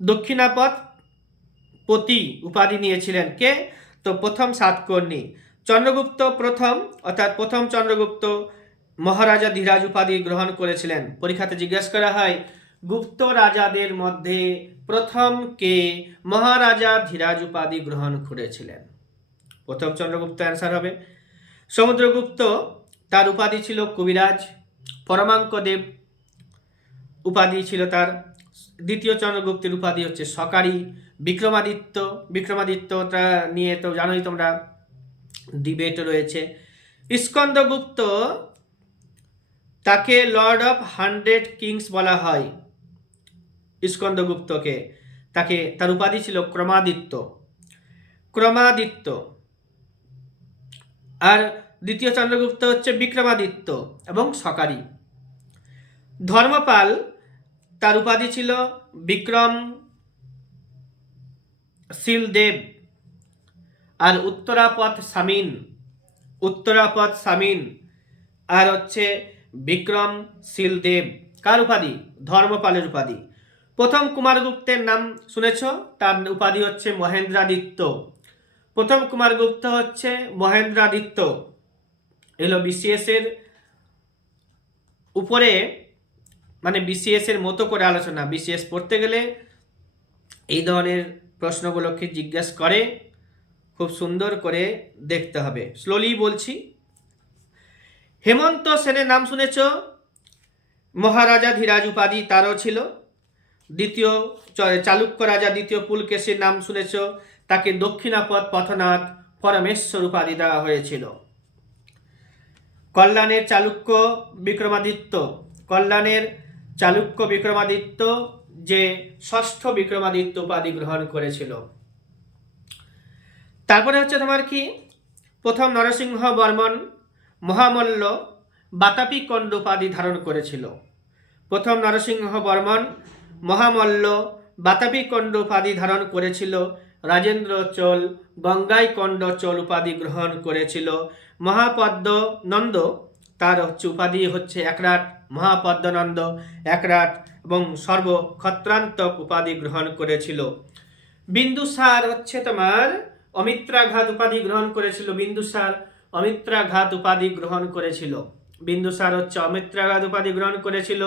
দক্ষিণাপথ পতি উপাধি নিয়েছিলেন কে? তো প্রথম সাতকর্ণী। চন্দ্রগুপ্ত প্রথম অর্থাৎ প্রথম চন্দ্রগুপ্ত মহারাজা ধীরাজ উপাধি গ্রহণ করেছিলেন। পরীক্ষাতে জিজ্ঞেস করা হয় গুপ্ত রাজাদের মধ্যে প্রথম কে মহারাজা ধীরাজ উপাধি গ্রহণ করেছিলেন? প্রথম চন্দ্রগুপ্ত অ্যান্সার হবে। সমুদ্রগুপ্ত তার উপাধি ছিল কবিরাজ। পরমাঙ্কদেব উপাধি ছিল তার। দ্বিতীয় চন্দ্রগুপ্তের উপাধি হচ্ছে সকারি। বিক্রমাদিত্যটা নিয়ে তো জানোই তোমরা, ডিবেট রয়েছে। স্কন্দগুপ্ত তাকে লর্ড অফ 100 কিংস বলা হয়। স্কন্দগুপ্তকে তার উপাধি ছিল ক্রমাদিত্য। আর দ্বিতীয় চন্দ্রগুপ্ত হচ্ছে বিক্রমাদিত্য এবং সকারি। ধর্মপাল তার উপাধি ছিল বিক্রমশীলদেব। আর উত্তরাপথ সামিন আর হচ্ছে বিক্রমশীলদেব কার উপাধি? ধর্মপালের উপাধি। প্রথম কুমারগুপ্তের নাম শুনেছ? তার উপাধি হচ্ছে মহেন্দ্রাদিত্য। প্রথম কুমারগুপ্ত হচ্ছে মহেন্দ্রাদিত্য। এলো বিসিএস এর উপরে, মানে বিসিএস এর মতো করে আলোচনা। বিসিএস পড়তে গেলে এই ধরনের প্রশ্নগুলোকে জিজ্ঞেস করে, খুব সুন্দর করে দেখতে হবে। স্লোলি বলছি। হেমন্ত সেনের নাম শুনেছ? মহারাজা ধীরাজ উপাধি তারও ছিল। দ্বিতীয় চালুক্য রাজা দ্বিতীয় পুলকেশীর নাম শুনেছ? তাকে দক্ষিণাপথ পথনাথ পরমেশ্বর উপাধি দেওয়া হয়েছিল। কল্যাণের চালুক্য বিক্রমাদিত্য যে ষষ্ঠ বিক্রমাদিত্য উপাধি গ্রহণ করেছিল। তারপরে হচ্ছে তোমার কি, প্রথম নরসিংহ বর্মন মহামল্ল বাতাপি কণ্ড উপাধি ধারণ করেছিল। প্রথম নরসিংহ বর্মন মহামল্ল বাতাপি কণ্ড উপাধি ধারণ করেছিল। রাজেন্দ্র চোল গঙ্গাই কণ্ড চোল উপাধি গ্রহণ করেছিল। মহাপদ্মনন্দ তার উপাধি হচ্ছে একরাট। মহাপদ্মনন্দ একরাট এবং সর্বক্ষত্রান্তক উপাধি গ্রহণ করেছিল। বিন্দুসার হচ্ছে তোমার অমিত্রাঘাত উপাধি গ্রহণ করেছিল। বিন্দুসার হচ্ছে অমিত্রাঘাত উপাধি গ্রহণ করেছিল।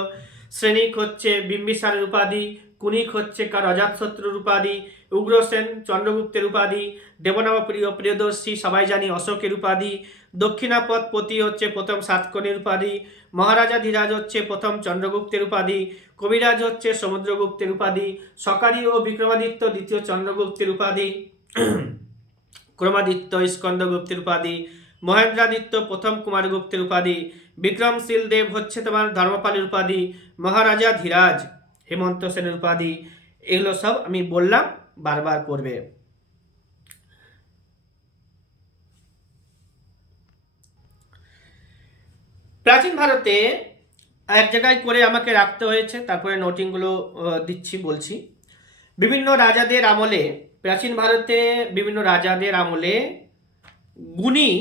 শ্রেণিক হচ্ছে বিম্বিসারের উপাধি। কুনিক হচ্ছে কার অজাতশত্রুর উপাধি। উগ্রসেন চন্দ্রগুপ্তের উপাধি। দেবনামপ্রিয় প্রিয়দর্শী সবাই জানি অশোকের উপাধি। দক্ষিণাপথ পতি হচ্ছে প্রথম সাতকর্ণীর উপাধি। মহারাজা ধীরাজ হচ্ছে প্রথম চন্দ্রগুপ্তের উপাধি। কবিরাজ হচ্ছে সমুদ্রগুপ্তের উপাধি। সকারি ও বিক্রমাদিত্য দ্বিতীয় চন্দ্রগুপ্তের উপাধি। ক্রমাদিত্য স্কন্দগুপ্তের উপাধি। মহেন্দ্রাদিত্য প্রথম কুমারগুপ্তের উপাধি। বিক্রমশীল দেব হচ্ছে তোমার ধর্মপালের উপাধি। মহারাজা ধীরাজ হেমন্ত সেনের উপাধি। এগুলো সব আমি বললাম, বারবার পড়বে। প্রাচীন ভারতে এক জায়গায় করে আমাকে রাখতে হয়েছে, তারপরে নোটিংগুলো দিচ্ছি, বলছি। বিভিন্ন রাজাদের আমলে, প্রাচীন ভারতে বিভিন্ন রাজাদের আমলে গুণী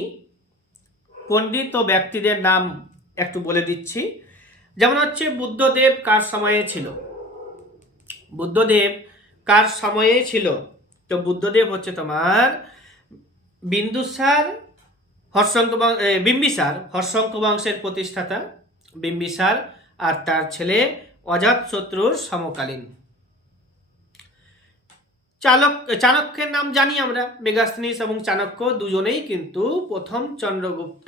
পণ্ডিত ও ব্যক্তিদের নাম একটু বলে দিচ্ছি। যেমন হচ্ছে বুদ্ধদেব কার সময়ে ছিল? তো বুদ্ধদেব হচ্ছে তোমার বিম্বিসার হর্ষঙ্ক বংশের প্রতিষ্ঠাতা বিম্বিসার, আর তার ছেলে অজাতশত্রুর সমকালীন। চাণক্যের নাম জানি আমরা, মেগাস্তিনিস এবং চাণক্য দুজনেই কিন্তু প্রথম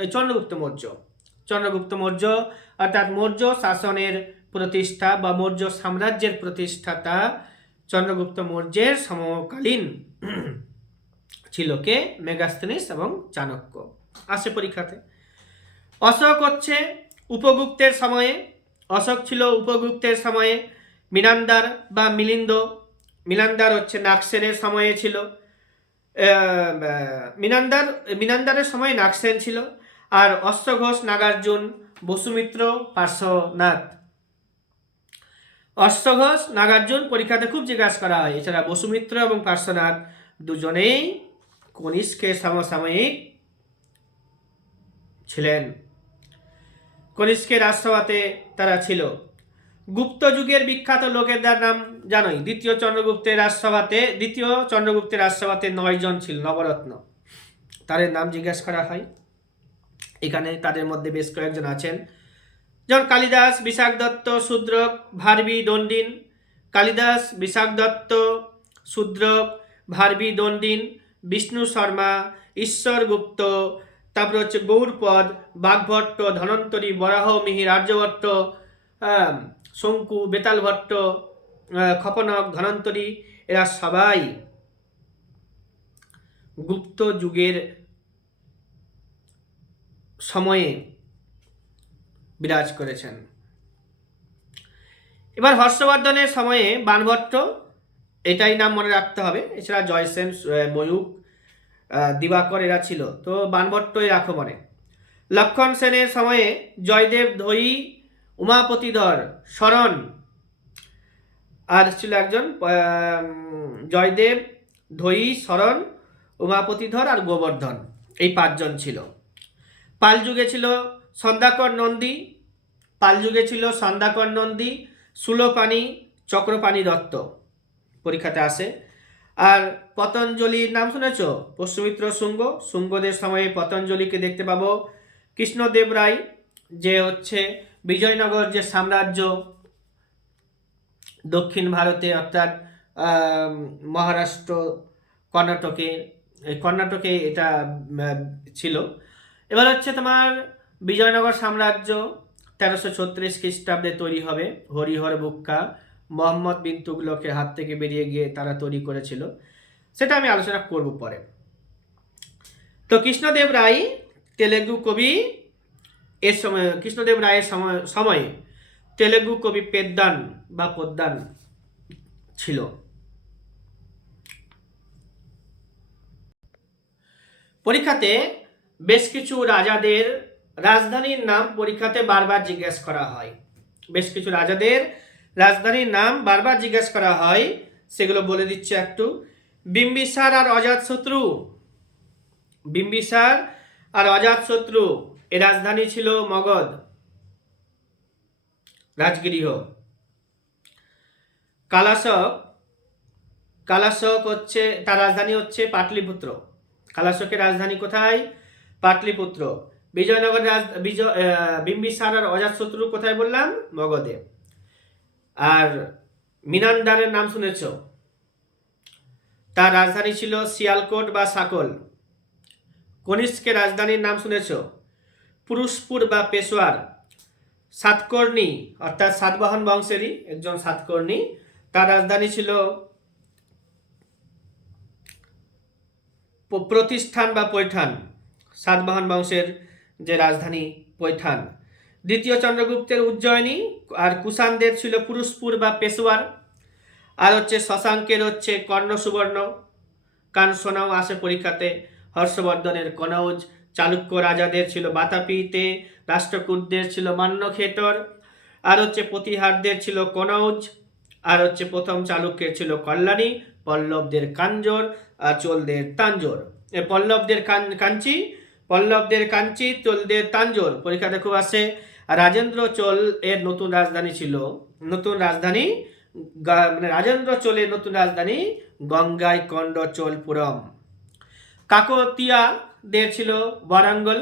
চন্দ্রগুপ্ত মৌর্য অর্থাৎ মৌর্য শাসনের প্রতিষ্ঠা বা মৌর্য সাম্রাজ্যের প্রতিষ্ঠাতা চন্দ্রগুপ্ত মৌর্যের সমকালীন ছিল কে? মেগাস্তিনিস এবং চাণক্য। আসে পরীক্ষাতে। অশোক ছিল উপগুপ্তের সময়ে। মিনান্দার বা মিনান্দার হচ্ছে নাগসেনের সময়ে ছিল। মিনান্দারের সময় নাগসেন ছিল। আর অশ্বঘোষ নাগার্জুন, বসুমিত্র পার্শ্বনাথ। অশ্বঘোষ নাগার্জুন পরীক্ষাতে খুব জিজ্ঞাসা করা হয়। এছাড়া বসুমিত্র এবং পার্শ্বনাথ দুজনেই কনিষ্কের সমসাময়িক ছিলেন। কনিষ্কের রাজসভাতে তারা ছিল। গুপ্ত যুগের বিখ্যাত লোকেদের নাম জানোই। দ্বিতীয় চন্দ্রগুপ্তের রাজসভাতে 9 জন ছিল নবরত্ন, তাদের নাম জিজ্ঞাসা করা হয়। এখানে তাদের মধ্যে বেশ কয়েকজন আছেন, যেমন কালিদাস, বিশাখ দত্ত, শূদ্রক, ভারবী, দণ্ডিন। কালিদাস, বিশাখ দত্ত, শূদ্রক, ভারবী, দণ্ডিন, বিষ্ণু শর্মা, ঈশ্বর গুপ্ত, তারপরে হচ্ছে গৌরপদ, বাগভট্ট, ধনন্তরী, বরাহ, মিহির, আর্যভট্ট, শঙ্কু, বেতাল ভট্ট, খপনক, ধনন্তরী, এরা সবাই গুপ্ত যুগের সময়ে বিরাজ করেছেন। এবার হর্ষবর্ধনের সময়ে বাণভট্ট, এটাই নাম মনে রাখতে হবে। এছাড়া জয়সেন, ময়ূক, দিবাকর এরা ছিল, তো বাণভট্টই রাখো মনে। লক্ষণ সেনের সময়ে জয়দেব, ধয়ী, উমাপতিধর, শরণ, আর ছিল একজন জয়দেব, ধয়ী, শরণ, উমাপতিধর আর গোবর্ধন, এই 5 জন ছিল। পাল যুগে ছিল সন্ধ্যাকর নন্দী, সুলোপানি, চক্রপাণি দত্ত, পরীক্ষাতে আসে। আর পতঞ্জলির নাম শুনেছ? পুষ্যমিত্র শুঙ্গ, শুঙ্গদের সময়ে পতঞ্জলিকে দেখতে পাবো। কৃষ্ণদেব রায়, যে হচ্ছে বিজয়নগর যে সাম্রাজ্য দক্ষিণ ভারতে, অর্থাৎ মহারাষ্ট্র, কর্ণাটকে এটা ছিল। এবার হচ্ছে তোমার বিজয়নগর সাম্রাজ্য 1336 খ্রিস্টাব্দে তৈরি হবে। হরিহর বুক্কা, মোহাম্মদ বিন তুগলকের হাত থেকে বেরিয়ে গিয়ে তারা তৈরি করেছিল, সেটা আমি আলোচনা করব পরে। তো কৃষ্ণদেব রায় তেলেগু কবি, এর সময় কৃষ্ণদেব রায়ের সময়ে তেলেগু কবি পেদ্দান বা পদ্দান ছিল। পরীক্ষাতে বেশ কিছু রাজাদের রাজধানীর নাম পরীক্ষাতে বারবার জিজ্ঞেস করা হয়। সেগুলো বলে দিচ্ছে একটু। বিম্বিসার আর অজাতশত্রু, এর রাজধানী ছিল মগধ, রাজগৃহ। কালাশক হচ্ছে, তার রাজধানী হচ্ছে পাটলিপুত্র। কালাশকের রাজধানী কোথায়? পাটলিপুত্র। বিম্বিসার আর অজাতশত্রু কোথায় বললাম? মগধে। আর মিনান্ডারের নাম শুনেছ? তার রাজধানী ছিল শিয়ালকোট বা সাকল। কনিষ্কের রাজধানীর নাম শুনেছ? পুরুষপুর বা পেশোয়ার। সাতকর্ণী, অর্থাৎ সাতবাহন বংশেরই একজন সাতকর্ণী, তার রাজধানী ছিল প্রতিষ্ঠান বা পৈঠান। সাতবাহন বংশের যে রাজধানী পৈঠান। দ্বিতীয় চন্দ্রগুপ্তের উজ্জয়িনী, আর কুষাণদের ছিল পুরুষপুর বা পেশোয়ার। আর হচ্ছে শশাঙ্কের হচ্ছে কর্ণ সুবর্ণ, কান শোনাও আসে পরীক্ষাতে। হর্ষবর্ধনের কনৌজ। চালুক্য রাজাদের ছিল বাতাপিতে, রাষ্ট্রকূটদের ছিল মান্যখেটর, আর হচ্ছে প্রতিহারদের ছিল কনৌজ, আর হচ্ছে প্রথম চালুক্যের ছিল কল্যাণী, পল্লবদের কাঞ্জর, আর চোলদের তাঞ্জোর। পল্লবদের কাঞ্চি, চোলদের তাঞ্জোর, পরীক্ষাতে খুব আসে। রাজেন্দ্র চোল এর নতুন রাজধানী রাজেন্দ্র চোলের নতুন রাজধানী গঙ্গাই কন্ড চোলপুরম। কাকতীয়দের ছিল ওয়ারাঙ্গল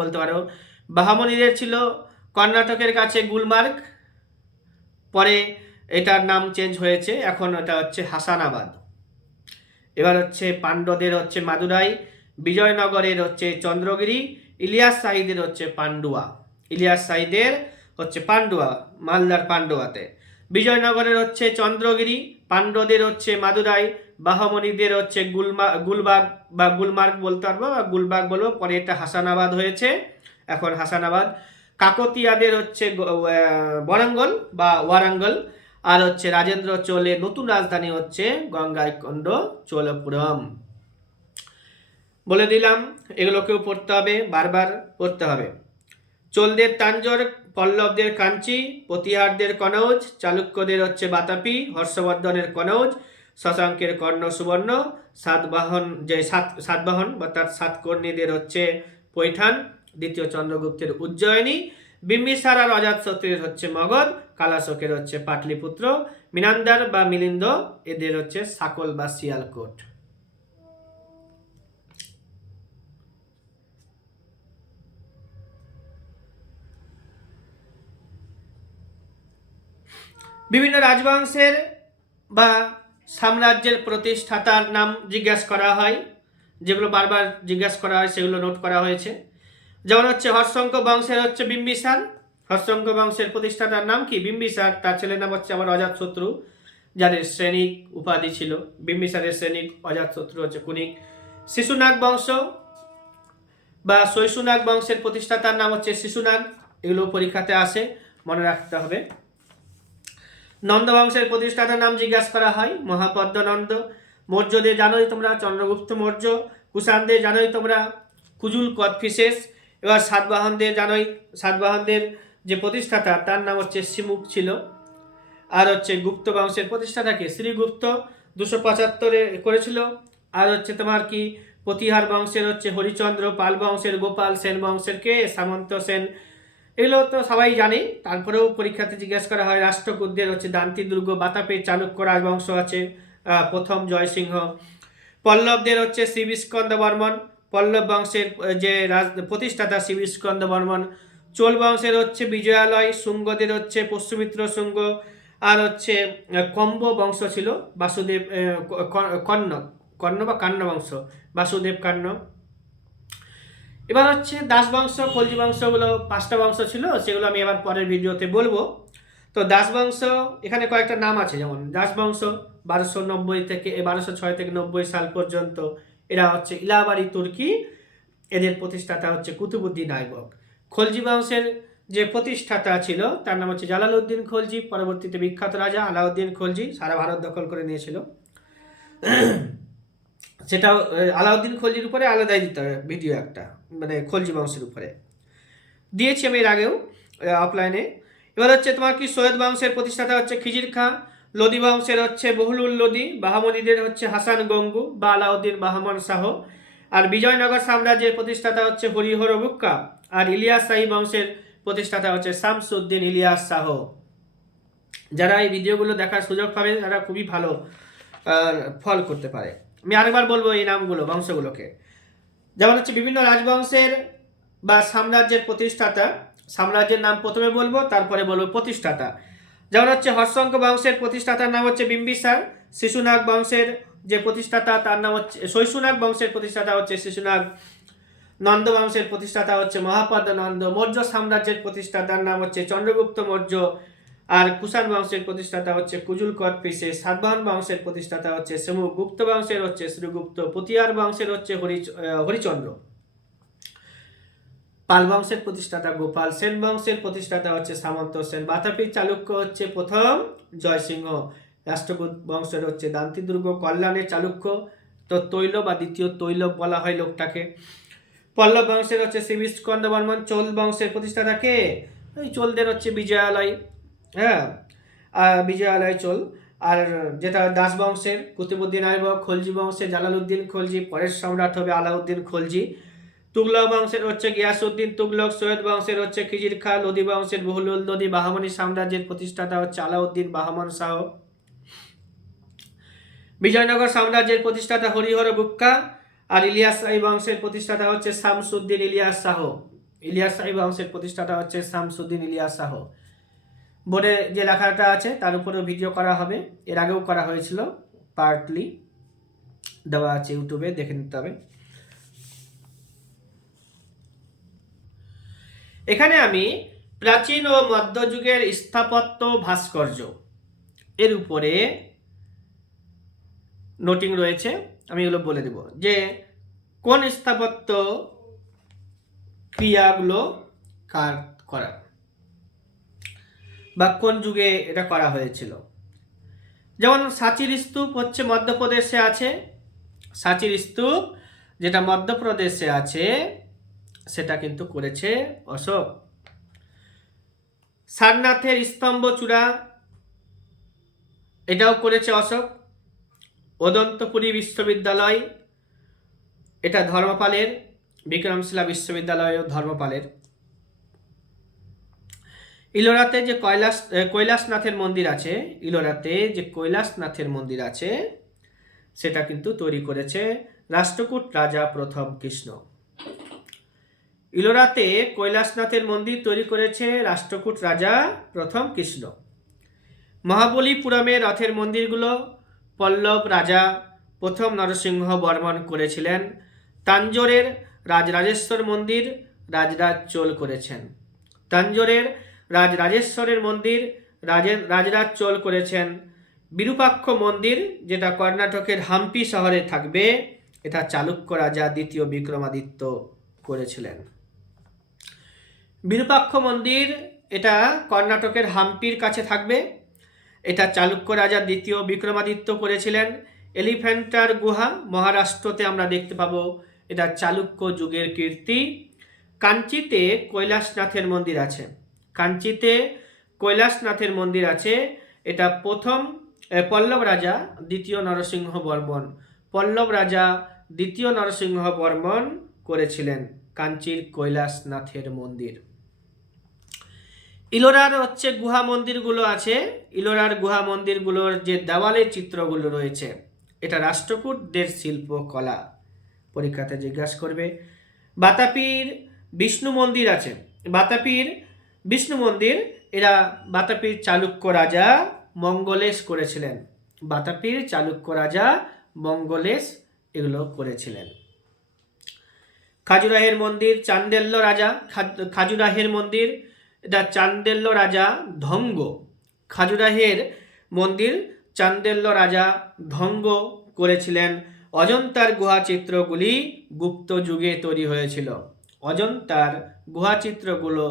বলতে পারো। বাহমনিদের ছিল কর্ণাটকের কাছে গুলমার্গ, পরে এটার নাম চেঞ্জ হয়েছে, এখন এটা হচ্ছে হাসানাবাদ। এবার হচ্ছে পাণ্ড্যদের হচ্ছে মাদুরাই, বিজয়নগরের হচ্ছে চন্দ্রগিরি, ইলিয়াস শাহীদের হচ্ছে পান্ডুয়া, মালদার পান্ডুয়াতে। বিজয়নগরের হচ্ছে চন্দ্রগিরি, পাণ্ড্যদের হচ্ছে মাদুরাই, বাহমনিদের হচ্ছে গুলবাগ বা গুলমার্গ বলতে পারবো, বা গুলবাগ বলবো, পরে এটা হাসানাবাদ হয়েছে, এখন হাসানাবাদ। কাকতীয়দের হচ্ছে বরাঙ্গল বা ওয়ারাঙ্গল, আর হচ্ছে রাজেন্দ্র চোলের নতুন রাজধানী হচ্ছে গঙ্গাইকোন্ড চোলপুরম। বলে দিলাম, এগুলোকেও পড়তে হবে, বারবার পড়তে হবে। চোলদের তাঞ্জোর, পল্লবদের কাঞ্চি, প্রতিহারদের কনৌজ, চালুক্যদের হচ্ছে বাতাপি, হর্ষবর্ধনের কনৌজ, শশাঙ্কের কর্ণ সুবর্ণ, সাতবাহন অর্থাৎ সাতকর্ণীদের হচ্ছে পৈঠান, দ্বিতীয় চন্দ্রগুপ্তের উজ্জয়িনী, বিম্বিসার আর অজাতশত্রুর হচ্ছে মগধ, কালাশোকের হচ্ছে পাটলিপুত্র, মিনান্দার বা মিলিন্দ এদের হচ্ছে সাকল বা শিয়ালকোট। বিভিন্ন রাজবংশের বা সাম্রাজ্যের প্রতিষ্ঠাতার নাম জিজ্ঞাসা করা হয়, যেগুলো বারবার জিজ্ঞাসা করা হয় সেগুলো নোট করা হয়েছে। যেমন হচ্ছে হর্ষঙ্ক বংশের হচ্ছে বিম্বিসার, হর্ষঙ্ক বংশের প্রতিষ্ঠাতার নাম কি? বিম্বিসার। তার ছেলের নাম হচ্ছে আবার অজাতশত্রু, যাদের শ্রেণিক উপাধি ছিল। বিম্বিসারের শ্রেণিক, অজাতশত্রু হচ্ছে কুনিক। শিশুনাগ বংশ বা শৈশুনাগ বংশের প্রতিষ্ঠাতার নাম হচ্ছে শিশুনাগ, এগুলো পরীক্ষাতে আসে, মনে রাখতে হবে। নন্দ বংশের প্রতিষ্ঠাতার নাম জিজ্ঞাসা করা হয়, মহাপদ্ম নন্দ। মৌর্যদের জানোই তোমরা চন্দ্রগুপ্ত মৌর্য। কুষাণদের জানোই তোমরা কুজুল কদফিসেস। এবার সাতবাহনদের জানোই, সাতবাহনদের যে প্রতিষ্ঠাতা তার নাম হচ্ছে সিমুক ছিল। আর হচ্ছে গুপ্ত বংশের প্রতিষ্ঠাতাকে শ্রীগুপ্ত 275 করেছিল। আর হচ্ছে তোমার কি প্রতিহার বংশের হচ্ছে হরিচন্দ্র, পাল বংশের গোপাল, সেন বংশের কে সামন্ত সেন, এগুলো তো সবাই জানে। তারপরেও পরীক্ষাতে জিজ্ঞাসা করা হয়। রাষ্ট্রকূটদের হচ্ছে দান্তি দুর্গ, বাতাপের চালুক্য রাজবংশ আছে, প্রথম জয়সিংহ। পল্লবদের হচ্ছে শ্রীবিষ্কন্দ বর্মন, পল্লব বংশের যে প্রতিষ্ঠাতা শ্রীবিষ্কন্দ বর্মন। চোল বংশের হচ্ছে বিজয়ালয়। শুঙ্গদের হচ্ছে পুষ্যমিত্র শুঙ্গ। আর হচ্ছে কম্ব বংশ ছিল, বাসুদেব কর্ণ বা কান্ন বংশ, বাসুদেব কান্ন। এবার হচ্ছে দাস বংশ, খলজি বংশগুলো 5টা বংশ ছিল, সেগুলো আমি এবার পরের ভিডিওতে বলবো। তো দাস বংশ এখানে কয়েকটা নাম আছে, যেমন দাস বংশ 1206 থেকে 90 সাল পর্যন্ত, এরা হচ্ছে ইলাবাড়ি তুর্কি, এদের প্রতিষ্ঠাতা হচ্ছে কুতুবুদ্দিন আইবক। খলজি বংশের যে প্রতিষ্ঠাতা ছিল তার নাম হচ্ছে জালালউদ্দিন খলজি, পরবর্তীতে বিখ্যাত রাজা আলাউদ্দিন খলজি সারা ভারত দখল করে নিয়েছিল। সেটাও আলাউদ্দিন খলজির উপরে আলাদাই দিতে হবে ভিডিও একটা, মানে খলজি বংশের উপরে দিয়েছি আমি এর আগেও অফলাইনে। এবার হচ্ছে তোমার কি সৈয়দ বংশের প্রতিষ্ঠাতা হচ্ছে খিজির খাঁ। লোদি বংশের হচ্ছে বহুলুল লোদি। বাহামনিদের হচ্ছে হাসান গঙ্গু বা আলাউদ্দিন বাহমন শাহ। আর বিজয়নগর সাম্রাজ্যের প্রতিষ্ঠাতা হচ্ছে হরিহর বুক্কা। আর ইলিয়াস শাহী বংশের প্রতিষ্ঠাতা হচ্ছে শামসুদ্দিন ইলিয়াস শাহ। যারা এই ভিডিওগুলো দেখার সুযোগ পাবে তারা খুবই ভালো ফল করতে পারে। আমি আরেকবার বলবো এই নামগুলো, বংশগুলোকে। যেমন হচ্ছে বিভিন্ন রাজবংশের বা সাম্রাজ্যের প্রতিষ্ঠাতা, সাম্রাজ্যের নাম প্রথমে বলবো, তারপরে বলবো প্রতিষ্ঠাতা। যেমন হচ্ছে হর্ষঙ্ক বংশের প্রতিষ্ঠাতার নাম হচ্ছে বিম্বিসার। শিশুনাগ বংশের যে প্রতিষ্ঠাতা তার নাম হচ্ছে, শৈশুনাগ বংশের প্রতিষ্ঠাতা হচ্ছে শিশুনাগ। নন্দ বংশের প্রতিষ্ঠাতা হচ্ছে মহাপদ্ম নন্দ। মৌর্য সাম্রাজ্যের প্রতিষ্ঠাতার নাম হচ্ছে চন্দ্রগুপ্ত মৌর্য। আর কুষাণ বংশের প্রতিষ্ঠাতা হচ্ছে কুজুল কদফিসে। সাতবাহন বংশের প্রতিষ্ঠাতা হচ্ছে সমুক। গুপ্ত বংশের হচ্ছে শ্রীগুপ্ত। প্রতিহার বংশের হচ্ছে হরিচন্দ্র। পাল বংশের প্রতিষ্ঠাতা গোপাল। সেন বংশের প্রতিষ্ঠাতা হচ্ছে সামন্ত সেন। বাতাপি চালুক্য হচ্ছে প্রথম জয়সিংহ। রাষ্ট্রকূট বংশের হচ্ছে দান্তি দুর্গ। কল্যাণের চালুক্য তো তৈল বা দ্বিতীয় তৈলব বলা হয় লোকটাকে। পল্লব বংশের হচ্ছে শ্রীবিষ্কন্দ বর্মন। চোল বংশের প্রতিষ্ঠাতা কে? ওই চোলদের হচ্ছে বিজয়ালয়, হ্যাঁ, বিজয়ালয় চোল। আর যেটা দাস বংশের কুতুবুদ্দিন আইবক। খলজি বংশের জালালউদ্দিন খলজি, পরের সম্রাট হবে আলাউদ্দিন খলজি। তুগলক বংশের হচ্ছে গিয়াসউদ্দিন তুগলক। সৈয়দ বংশের হচ্ছে খিজির খাঁ। লোদি বংশের বহুলুল লোদি। বাহমনি সাম্রাজ্যের প্রতিষ্ঠাতা হচ্ছে আলাউদ্দিন বাহমন শাহ। বিজয়নগর সাম্রাজ্যের প্রতিষ্ঠাতা হরিহর বুক্কা। আর ইলিয়াস শাহী বংশের প্রতিষ্ঠাতা হচ্ছে শামসুদ্দিন ইলিয়াস শাহ। ইলিয়াস শাহী বংশের প্রতিষ্ঠাতা হচ্ছে শামসুদ্দিন ইলিয়াস শাহ। বোর্ডে যে লেখাটা আছে তার উপরেও ভিডিও করা হবে, এর আগেও করা হয়েছিল, পার্টলি দেওয়া আছে ইউটিউবে, দেখে নিতে হবে। এখানে আমি প্রাচীন ও মধ্যযুগের স্থাপত্য ভাস্কর্য এর উপরে নোটিং রয়েছে, আমি এগুলো বলে দেব যে কোন স্থাপত্য ক্রিয়াগুলো কার করা বা কোন যুগে এটা করা হয়েছিল। যেমন সাঁচির স্তূপ হচ্ছে মধ্যপ্রদেশে আছে। সাঁচির স্তূপ যেটা মধ্যপ্রদেশে আছে সেটা কিন্তু করেছে অশোক। সারনাথের স্তম্ভ চূড়া এটাও করেছে অশোক। অদন্তপুরী বিশ্ববিদ্যালয় এটা ধর্মপালের। বিক্রমশিলা বিশ্ববিদ্যালয় ধর্মপালের। ইলোরাতে যে কৈলাসনাথের মন্দির আছে, ইলোরাতে যে কৈলাসনাথের মন্দির আছে সেটা কিন্তু তৈরি করেছে রাষ্ট্রকূট রাজা প্রথম কৃষ্ণ। ইলোরাতে কৈলাসনাথের মন্দির তৈরি করেছে রাষ্ট্রকূট রাজা প্রথম কৃষ্ণ। মহাবলীপুরমে রথের মন্দিরগুলো পল্লব রাজা প্রথম নরসিংহ বর্মন করেছিলেন। তাঞ্জোরের রাজরাজেশ্বর মন্দির রাজরাজ চোল করেছেন। তাঞ্জোরের রাজরাজেশ্বরের মন্দির রাজরাজ চোল করেছেন। বিরূপাক্ষ মন্দির যেটা কর্ণাটকের হাম্পি শহরে থাকবে, এটা চালুক্য রাজা দ্বিতীয় বিক্রমাদিত্য করেছিলেন। বিরূপাক্ষ মন্দির এটা কর্ণাটকের হাম্পির কাছে থাকবে, এটা চালুক্য রাজা দ্বিতীয় বিক্রমাদিত্য করেছিলেন। এলিফ্যান্টার গুহা মহারাষ্ট্রতে আমরা দেখতে পাবো, এটা চালুক্য যুগের কীর্তি। কাঞ্চিতে কৈলাসনাথের মন্দির আছে, কাঞ্চিতে কৈলাসনাথের মন্দির আছে, এটা প্রথম পল্লব রাজা দ্বিতীয় নরসিংহ বর্মন, পল্লব রাজা দ্বিতীয় নরসিংহ বর্মন করেছিলেন কাঞ্চির কৈলাসনাথের মন্দির। ইলোরার হচ্ছে গুহা মন্দিরগুলো আছে, ইলোরার গুহা মন্দিরগুলোর যে দেওয়ালের চিত্রগুলো রয়েছে, এটা রাষ্ট্রকূটদের শিল্পকলা, পরীক্ষাতে জিজ্ঞাসা করবে। বাতাপির বিষ্ণু মন্দির আছে, বাতাপির বিষ্ণু মন্দির এরা বাতাপির চালুক্য রাজা মঙ্গলেশ করেছিলেন, বাতাপির চালুক্য রাজা মঙ্গলেশ এগুলো করেছিলেন। খাজুরাহের মন্দির চান্দেল্য রাজা, খাজুরাহের মন্দির এটা চান্দেল্য রাজা ধঙ্গ, খাজুরাহের মন্দির চান্দেল্য রাজা ধঙ্গ করেছিলেন। অজন্তার গুহা চিত্রগুলি গুপ্ত যুগে তৈরি হয়েছিল, অজন্তার গুহা চিত্রগুলো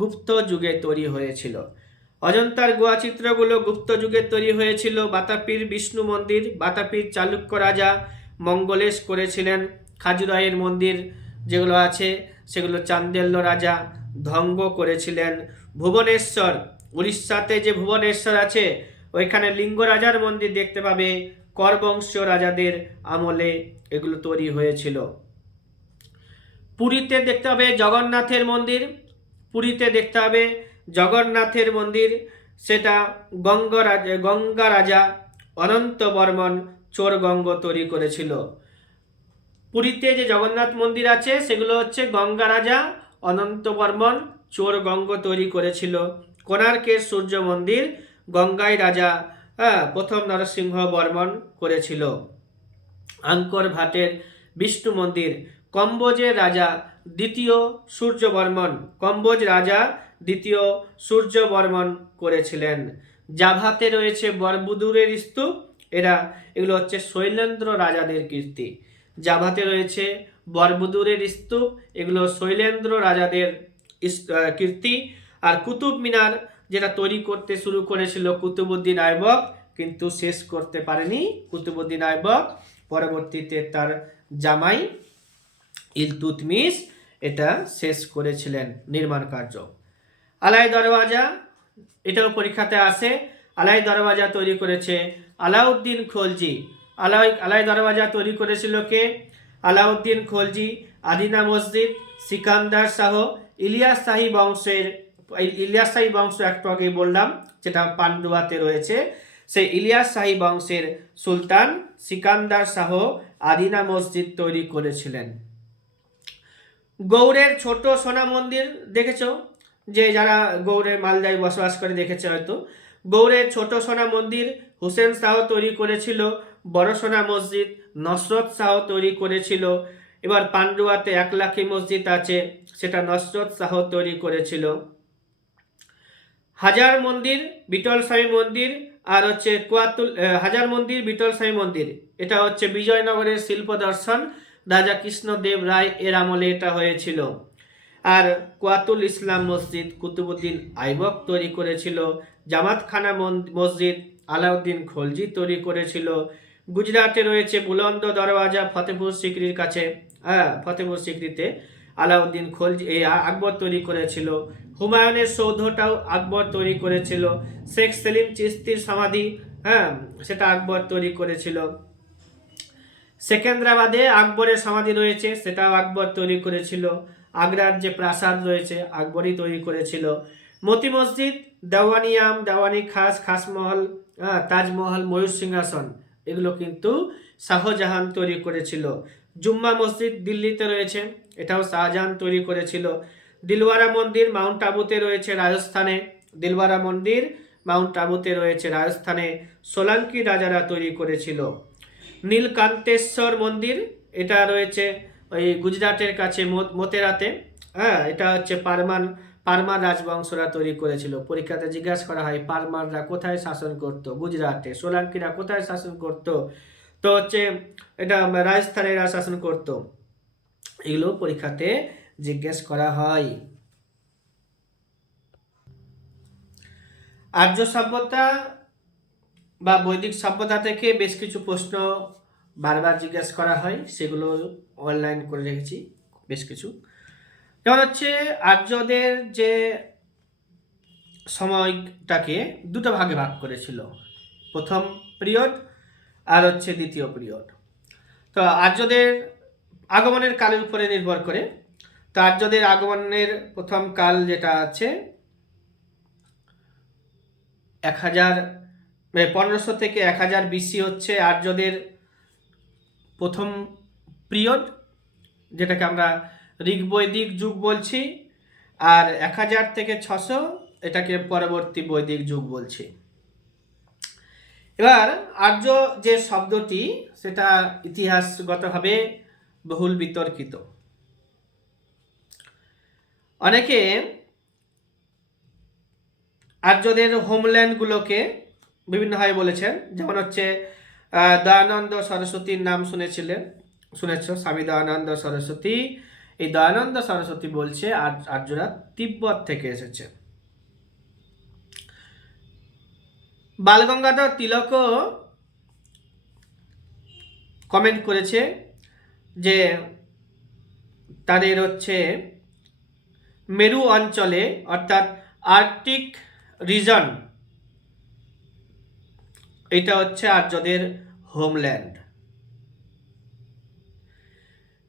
গুপ্ত যুগে তৈরি হয়েছিল, অজন্তার গুহা চিত্রগুলো গুপ্ত যুগে তৈরি হয়েছিল। বাতাপির বিষ্ণু মন্দির বাতাপির চালুক্য রাজা মঙ্গলেশ করেছিলেন। খাজুরাহের মন্দির যেগুলো আছে সেগুলো চান্দেল্য রাজা ধঙ্গ করেছিলেন। ভুবনেশ্বর, উড়িষ্যাতে যে ভুবনেশ্বর আছে ওইখানে লিঙ্গরাজার মন্দির দেখতে পাবে, করবংশীয় রাজাদের আমলে এগুলো তৈরি হয়েছিল। পুরীতে দেখতে হবে জগন্নাথের মন্দির, পুরীতে দেখতে হবে জগন্নাথের মন্দির, সেটা গঙ্গা রাজা অনন্ত বর্মন চোরগঙ্গ তৈরি করেছিল। পুরীতে যে জগন্নাথ মন্দির আছে সেগুলো হচ্ছে গঙ্গা রাজা অনন্ত বর্মন চোরগঙ্গ তৈরি করেছিল। কোণার্কের সূর্য মন্দির গঙ্গাই রাজা প্রথম নরসিংহ বর্মন করেছিল। আঙ্কর ভাটের বিষ্ণু মন্দির কম্বোজের রাজা দ্বিতীয় সূর্যবর্মন, কম্বোজ রাজা দ্বিতীয় সূর্যবর্মন করেছিলেন। জাভাতে রয়েছে বরবুদুরের স্তূপ, এগুলো হচ্ছে শৈলেন্দ্র রাজাদের কীর্তি। জাভাতে রয়েছে বরবুদুরের স্তূপ, এগুলো শৈলেন্দ্র রাজাদের কীর্তি। আর কুতুব মিনার যেটা তৈরি করতে শুরু করেছিল কুতুবউদ্দিন আইবক, কিন্তু শেষ করতে পারেনি কুতুবউদ্দিন আইবক, পরবর্তীতে তার জামাই ইলতুৎমিশ এটা শেষ করেছিলেন নির্মাণ কার্য। আলাই দরওয়াজা, এটাও পরীক্ষাতে আসে, আলাই দরওয়াজা তৈরি করেছে আলাউদ্দিন খলজি। আলাই দরওয়াজা তৈরি করেছিল কে? আলাউদ্দিন খলজি। আদিনা মসজিদ সিকান্দার শাহ, ইলিয়াস শাহী বংশের, ইলিয়াস শাহী বংশ একটু আগে বললাম যেটা পান্ডুয়াতে রয়েছে, সেই ইলিয়াস শাহী বংশের সুলতান সিকান্দার শাহ আদিনা মসজিদ তৈরি করেছিলেন। গৌড়ের ছোট সোনা মন্দির দেখেছ, যে যারা গৌড়ে মালদায় বসবাস করে দেখেছে হয়তো, গৌড়ের ছোট সোনা মন্দির হুসেন শাহ তৈরি করেছিল। বড় সোনা মসজিদ নসরত শাহ তৈরি করেছিল। এবার পান্ডুয়াতে 1 লাখী মসজিদ আছে, সেটা নসরত শাহ তৈরি করেছিল। হাজার মন্দির বিটল স্বামী মন্দির আর হচ্ছে হাজার মন্দির বিটল স্বামী মন্দির, এটা হচ্ছে বিজয়নগরের শিল্প দর্শন, রাজা কৃষ্ণদেব রায় এর আমলে এটা হয়েছিল। আর কোয়াতুল ইসলাম মসজিদ কুতুবউদ্দিন আইবক তৈরি করেছিল। জামাতখানা মসজিদ আলাউদ্দিন খলজি তৈরি করেছিল। গুজরাটে রয়েছে বুলন্দ দরওয়াজা ফতেপুর সিকরির কাছে, ফতেপুর সিকরিতে আলাউদ্দিন খলজি আকবর তৈরি করেছিল। হুমায়ুনের সৌধটাও আকবর তৈরি করেছিল। শেখ সেলিম চিশতির সমাধি সেটা আকবর তৈরি করেছিল। সেকেন্দ্রাবাদে আকবরের সমাধি রয়েছে, সেটাও আকবর তৈরি করেছিল। আগ্রার যে প্রাসাদ রয়েছে আকবরই তৈরি করেছিল। মতি মসজিদ, দেওয়ানিয়াম, দেওয়ানি খাস, খাসমহল, তাজমহল, ময়ূর সিংহাসন, এগুলো কিন্তু শাহজাহান তৈরি করেছিল। জুম্মা মসজিদ দিল্লিতে রয়েছে, এটাও শাহজাহান তৈরি করেছিল। দিলওয়ারা মন্দির মাউন্ট আবুতে রয়েছে রাজস্থানে, দিলওয়ারা মন্দির মাউন্ট আবুতে রয়েছে রাজস্থানে, সোলাঙ্কি রাজারা তৈরি করেছিল। নীলকান্তেশ্বর মন্দির, এটা রয়েছে ওই গুজরাটের কাছে মোতেরাতে, এটা হচ্ছে পারমার রাজবংশরা তৈরি করেছিল। পরীক্ষাতে জিজ্ঞাসা করা হয় পারমাররা কোথায় শাসন করত, গুজরাটে। সোলাঙ্কিরা কোথায় শাসন করত, তো হচ্ছে এটা রাজস্থানেরা শাসন করত। এগুলো পরীক্ষাতে জিজ্ঞেস করা হয়। আর্য সভ্যতা বা বৈদিক সভ্যতা থেকে বেশ কিছু প্রশ্ন বারবার জিজ্ঞেস করা হয়, সেগুলো অনলাইন করে রেখেছি বেশ কিছু। যেমন হচ্ছে আর্যদের যে সময়টাকে দুটো ভাগে ভাগ করেছিল, প্রথম পিরিয়ড আর হচ্ছে দ্বিতীয় পিরিয়ড। তো আর্যদের আগমনের কালের উপরে নির্ভর করে, তো আর্যদের আগমনের প্রথম কাল যেটা আছে 1500 থেকে 1000 BC হচ্ছে আর্যদের প্রথম পিরিয়ড, যেটাকে আমরা ঋগ্বৈদিক যুগ বলছি। আর 1000 থেকে 600 এটাকে পরবর্তী বৈদিক যুগ বলছি। এবার আর্য যে শব্দটি, সেটা ইতিহাসগতভাবে বহুল বিতর্কিত। অনেকে আর্যদের হোমল্যান্ডগুলোকে বিভিন্নভাবে বলেছেন, যেমন হচ্ছে দয়ানন্দ সরস্বতীর নাম শুনেছ, স্বামী দয়ানন্দ সরস্বতী। এই দয়ানন্দ সরস্বতী বলছে আর্যরা তিব্বত থেকে এসেছে। বালগঙ্গাধর তিলকও কমেন্ট করেছে যে তাদের হচ্ছে মেরু অঞ্চলে, অর্থাৎ আর্কটিক রিজন, এটা হচ্ছে আর্যদের হোমল্যান্ড।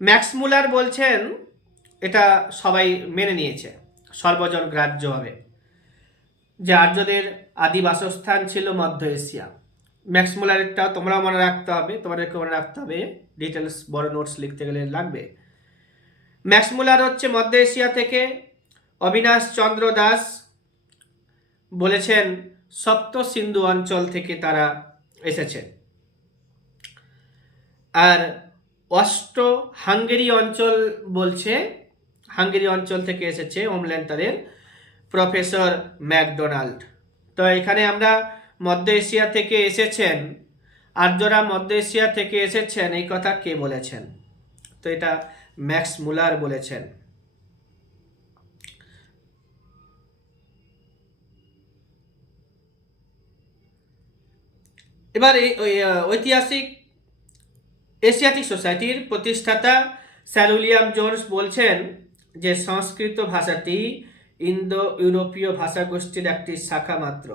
ম্যাক্স মুলার বলছেন, এটা সবাই মেনে নিয়েছে সর্বজন গ্রাহ্যভাবে, যে আর্যদের আদি বাসস্থান ছিল মধ্য এশিয়া। ম্যাক্স মুলারেরটাও তোমরাও মনে রাখতে হবে, তোমাদেরকে মনে রাখতে হবে, ডিটেলস বড় নোটস লিখতে গেলে লাগবে। ম্যাক্স মুলার হচ্ছে মধ্য এশিয়া থেকে। অবিনাশ চন্দ্র দাস বলেছেন সপ্ত সিন্ধু অঞ্চল থেকে তারা এসেছে। আর অষ্ট হাঙ্গেরি অঞ্চল বলছে, হাঙ্গেরি অঞ্চল থেকে এসেছে হোমল্যান্ড তাদের, প্রফেসর ম্যাকডোনাল্ড। তো এখানে আমরা মধ্য এশিয়া থেকে এসেছেন, আর্যরা মধ্য এশিয়া থেকে এসেছেন, এই কথা কে বলেছেন? তো এটা ম্যাক্স মুলার বলেছেন। এবার এই ঐতিহাসিক এশিয়াটিক সোসাইটির প্রতিষ্ঠাতা স্যার উইলিয়াম জোন্স বলছেন যে সংস্কৃত ভাষাটি ইন্দো ইউরোপীয় ভাষাগোষ্ঠীর একটি শাখা মাত্র।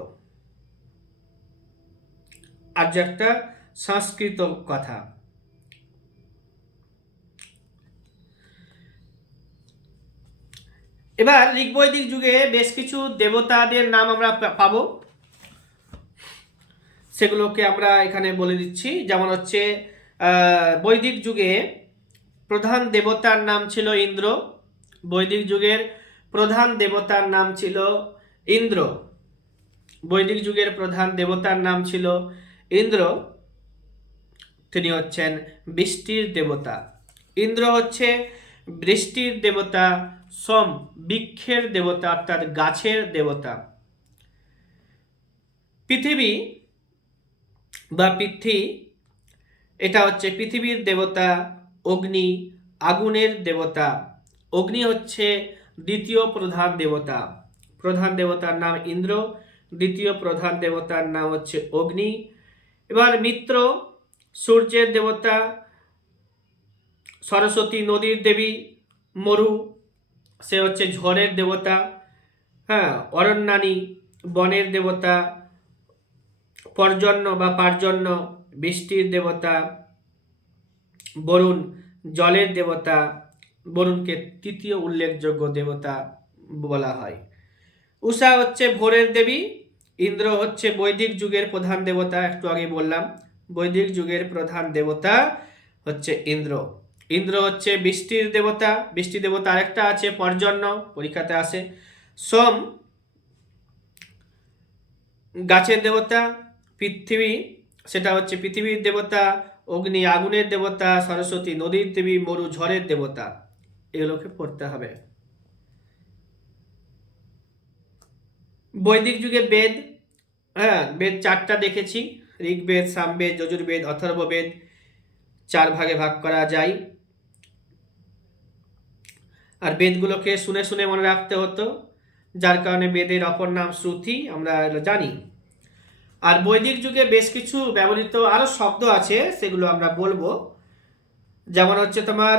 আর যে একটা সংস্কৃত কথা। এবার ঋগ্বৈদিক যুগে বেশ কিছু দেবতাদের নাম আমরা পাবো, সেগুলোকে আমরা এখানে বলে দিচ্ছি। যেমন হচ্ছে বৈদিক যুগে প্রধান দেবতার নাম ছিল ইন্দ্র। বৈদিক যুগের প্রধান দেবতার নাম ছিল ইন্দ্র। বৈদিক যুগের প্রধান দেবতার নাম ছিল ইন্দ্র। তিনি হচ্ছেন বৃষ্টির দেবতা। ইন্দ্র হচ্ছে বৃষ্টির দেবতা, সোম বৃক্ষের দেবতা অর্থাৎ গাছের দেবতা। পৃথিবী বা পৃথ্বী, এটা হচ্ছে পৃথিবীর দেবতা। অগ্নি আগুনের দেবতা। অগ্নি হচ্ছে দ্বিতীয় প্রধান দেবতা। প্রধান দেবতার নাম ইন্দ্র, দ্বিতীয় প্রধান দেবতার নাম হচ্ছে অগ্নি। এবার মিত্র সূর্যের দেবতা, সরস্বতী নদীর দেবী, মরু সে হচ্ছে ঝড়ের দেবতা, অরণ্যানী বনের দেবতা, পর্জন্য বা পার্জন্য বৃষ্টির দেবতা, বরুণ জলের দেবতা। বরুণকে তৃতীয় উল্লেখযোগ্য দেবতা বলা হয়। উষা হচ্ছে ভোরের দেবী, ইন্দ্র হচ্ছে বৈদিক যুগের প্রধান দেবতা, একটু আগে বললাম বৈদিক যুগের প্রধান দেবতা হচ্ছে ইন্দ্র। ইন্দ্র হচ্ছে বৃষ্টির দেবতা, বৃষ্টি দেবতা আরেকটা আছে পর্জন্য, পরীক্ষাতে আসে। সোম গাছের দেবতা, পৃথিবী সেটা হচ্ছে পৃথিবীর দেবতা, অগ্নি আগুনের দেবতা, সরস্বতী নদীর দেবী, মরু ঝড়ের দেবতা। এগুলোকে পড়তে হবে। বৈদিক যুগে বেদ, হ্যাঁ বেদ 4টা দেখেছি, ঋগ্বেদ, সামবেদ, যজুর্বেদ, অথর্ববেদ, 4 ভাগে ভাগ করা যায়। আর বেদগুলোকে শুনে শুনে মনে রাখতে হতো, যার কারণে বেদের অপর নাম শ্রুতি, আমরা জানি। আর বৈদিক যুগে বেশ কিছু ব্যবহৃত আরো শব্দ আছে, সেগুলো আমরা বলবো। যেমন হচ্ছে তোমার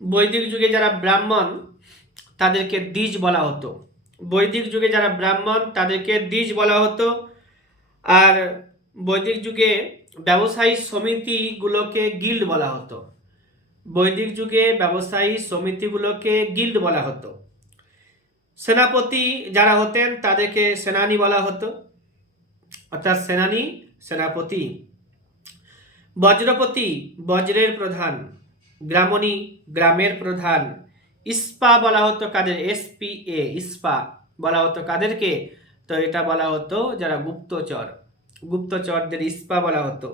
বৈদিক যুগে যারা ব্রাহ্মণ তাদেরকে দ্বিজ বলা হতো, বৈদিক যুগে যারা ব্রাহ্মণ তাদেরকে দ্বিজ বলা হতো। আর বৈদিক যুগে ব্যবসায়ী সমিতিগুলোকে গিল্ড বলা হতো, বৈদিক যুগে ব্যবসায়ী সমিতিগুলোকে গিল্ড বলা হতো। সেনাপতি যারা হতেন তাদেরকে সেনানি বলা হতো, অর্থাৎ সেনানি, সেনাপতি। বজ্রপতি বজ্রের প্রধান, গ্রামণী গ্রামের প্রধান। ইস্পা বলা হতো কাদের, SPA ইস্পা বলা হতো কাদেরকে, তো এটা বলা হতো যারা গুপ্তচর, গুপ্তচরদের ইস্পা বলা হতো।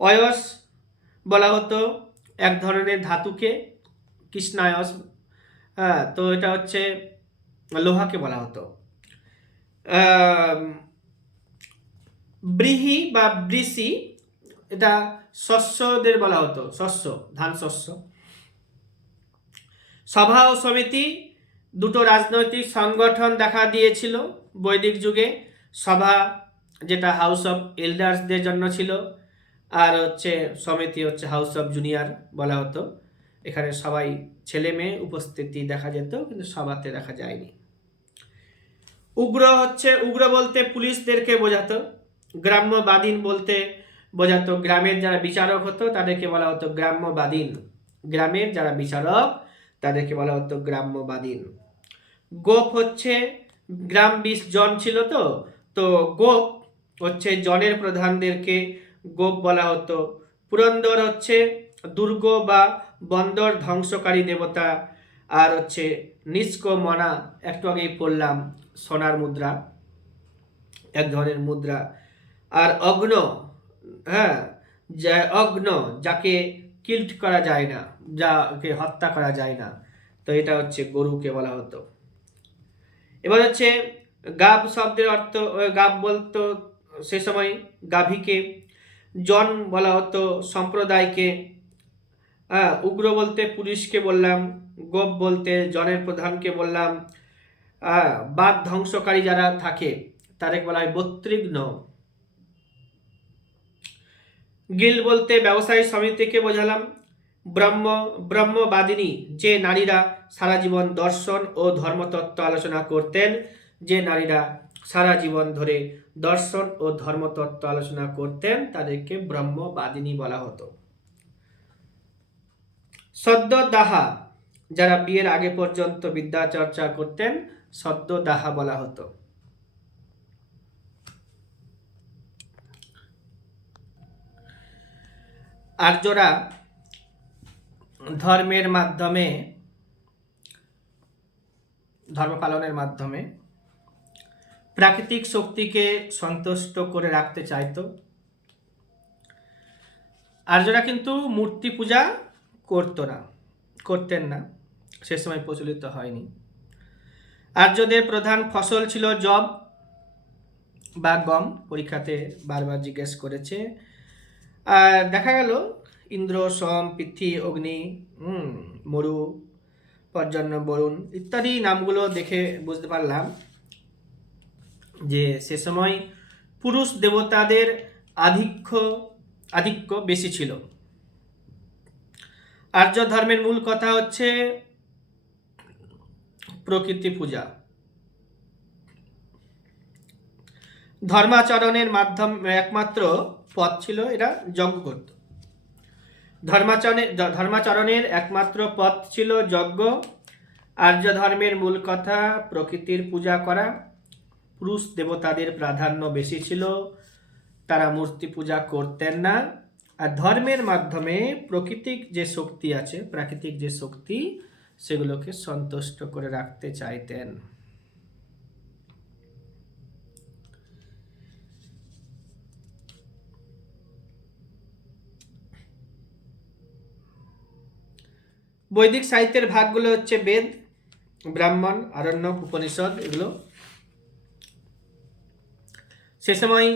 অয়স বলা হতো এক ধরনের ধাতুকে, কৃষ্ণায়স, হ্যাঁ তো এটা হচ্ছে লোহাকে বলা হতো। ব্রিহি বা বৃষি এটা শস্যদের বলা হতো, শস্য ধান শস্য। সভা ও সমিতি দুটো রাজনৈতিক সংগঠন দেখা দিয়েছিল বৈদিক যুগে। সভা যেটা হাউস অফ এল্ডার্সদের জন্য ছিল, আর হচ্ছে সমিতি হচ্ছে হাউস অফ জুনিয়র বলা হতো। এখানে সবাই ছেলে মেয়ে উপস্থিতি দেখা যেত, কিন্তু সভাতে দেখা যায়নি। উগ্র হচ্ছে, উগ্র বলতে পুলিশদেরকে বোঝাতো। গ্রাম্যবাদীন বলতে বোঝাতো গ্রামের যারা বিচারক হতো তাদেরকে বলা হতো গ্রাম্যবাদীন, গ্রামের যারা বিচারক তাদেরকে বলা হতো গ্রাম্যবাদীন। গোপ হচ্ছে গ্রাম 20 জন ছিল, তো গোপ হচ্ছে জনের প্রধানদেরকে গোপ বলা হতো। পুরন্দর হচ্ছে দুর্গ বা বন্দর ধ্বংসকারী দেবতা। আর হচ্ছে নিষ্ক মনা, একটু আগেই পড়লাম, সোনার মুদ্রা, এক ধরনের মুদ্রা। আর অগ্ন, হ্যাঁ অগ্ন যাকে কিল্ট করা যায় না, যাকে হত্যা করা যায় না, তো এটা হচ্ছে গরুকে বলা হতো। এবার হচ্ছে গাব শব্দের অর্থ, গাব বলতো সে সময় গাভীকে, জন বলা হতো সম্প্রদায়কে, উগ্র বলতে পুলিশকে বললাম, গোপ বলতে জনের প্রধানকে বললাম, বাদ ধ্বংসকারী যারা থাকে তাদেরকে বলা হয় বত্রিঘ্ন। গিল্ড বলতে ব্যবসায়ী সমিতিকে বোঝালাম। ব্রহ্মবাদিনী যে নারীরা সারা জীবন দর্শন ও ধর্মতত্ত্ব আলোচনা করতেন, যে নারীরা সারা জীবন ধরে দর্শন ও ধর্মতত্ত্ব আলোচনা করতেন তাদেরকে ব্রহ্মবাদিনী বলা হতো। সদ্যদাহা যারা বিয়ের আগে পর্যন্ত বিদ্যা চর্চা করতেন সদ্যদাহা বলা হতো। আর্যরা ধর্মের মাধ্যমে, ধর্ম পালনের মাধ্যমে প্রাকৃতিক শক্তিকে সন্তুষ্ট করে রাখতে চাইতো। আর্যরা কিন্তু মূর্তি পূজা করতেন না, সে সময় প্রচলিত হয়নি। আর্যদের প্রধান ফসল ছিল যব বা গম, পরীক্ষাতে বারবার জিজ্ঞেস করেছে। আর দেখা গেল ইন্দ্র, সোম, পৃথ্বী, অগ্নি, মরু, পর্জন্য, বরুণ ইত্যাদি নামগুলো দেখে বুঝতে পারলাম যে সে সময় পুরুষ দেবতাদের আধিক্য বেশি ছিল। আর্য ধর্মের মূল কথা হচ্ছে প্রকৃতি পূজা। ধর্মাচরণের মাধ্যম একমাত্র পথ ছিল এরা যজ্ঞ করত। ধর্মাচরণের একমাত্র পথ ছিল যজ্ঞ। আর্য ধর্মের মূল কথা প্রকৃতির পূজা করা, পুরুষ দেবতাদের প্রাধান্য বেশি ছিল, তারা মূর্তি পূজা করতেন না, আর ধর্মের মাধ্যমে প্রাকৃতিক যে শক্তি সেগুলোকে সন্তুষ্ট করে রাখতে চাইতেন। বৈদিক সাহিত্যের ভাগগুলো হচ্ছে বেদ, ব্রাহ্মণ, আরণ্যক, উপনিষদ এগুলো। সে সময়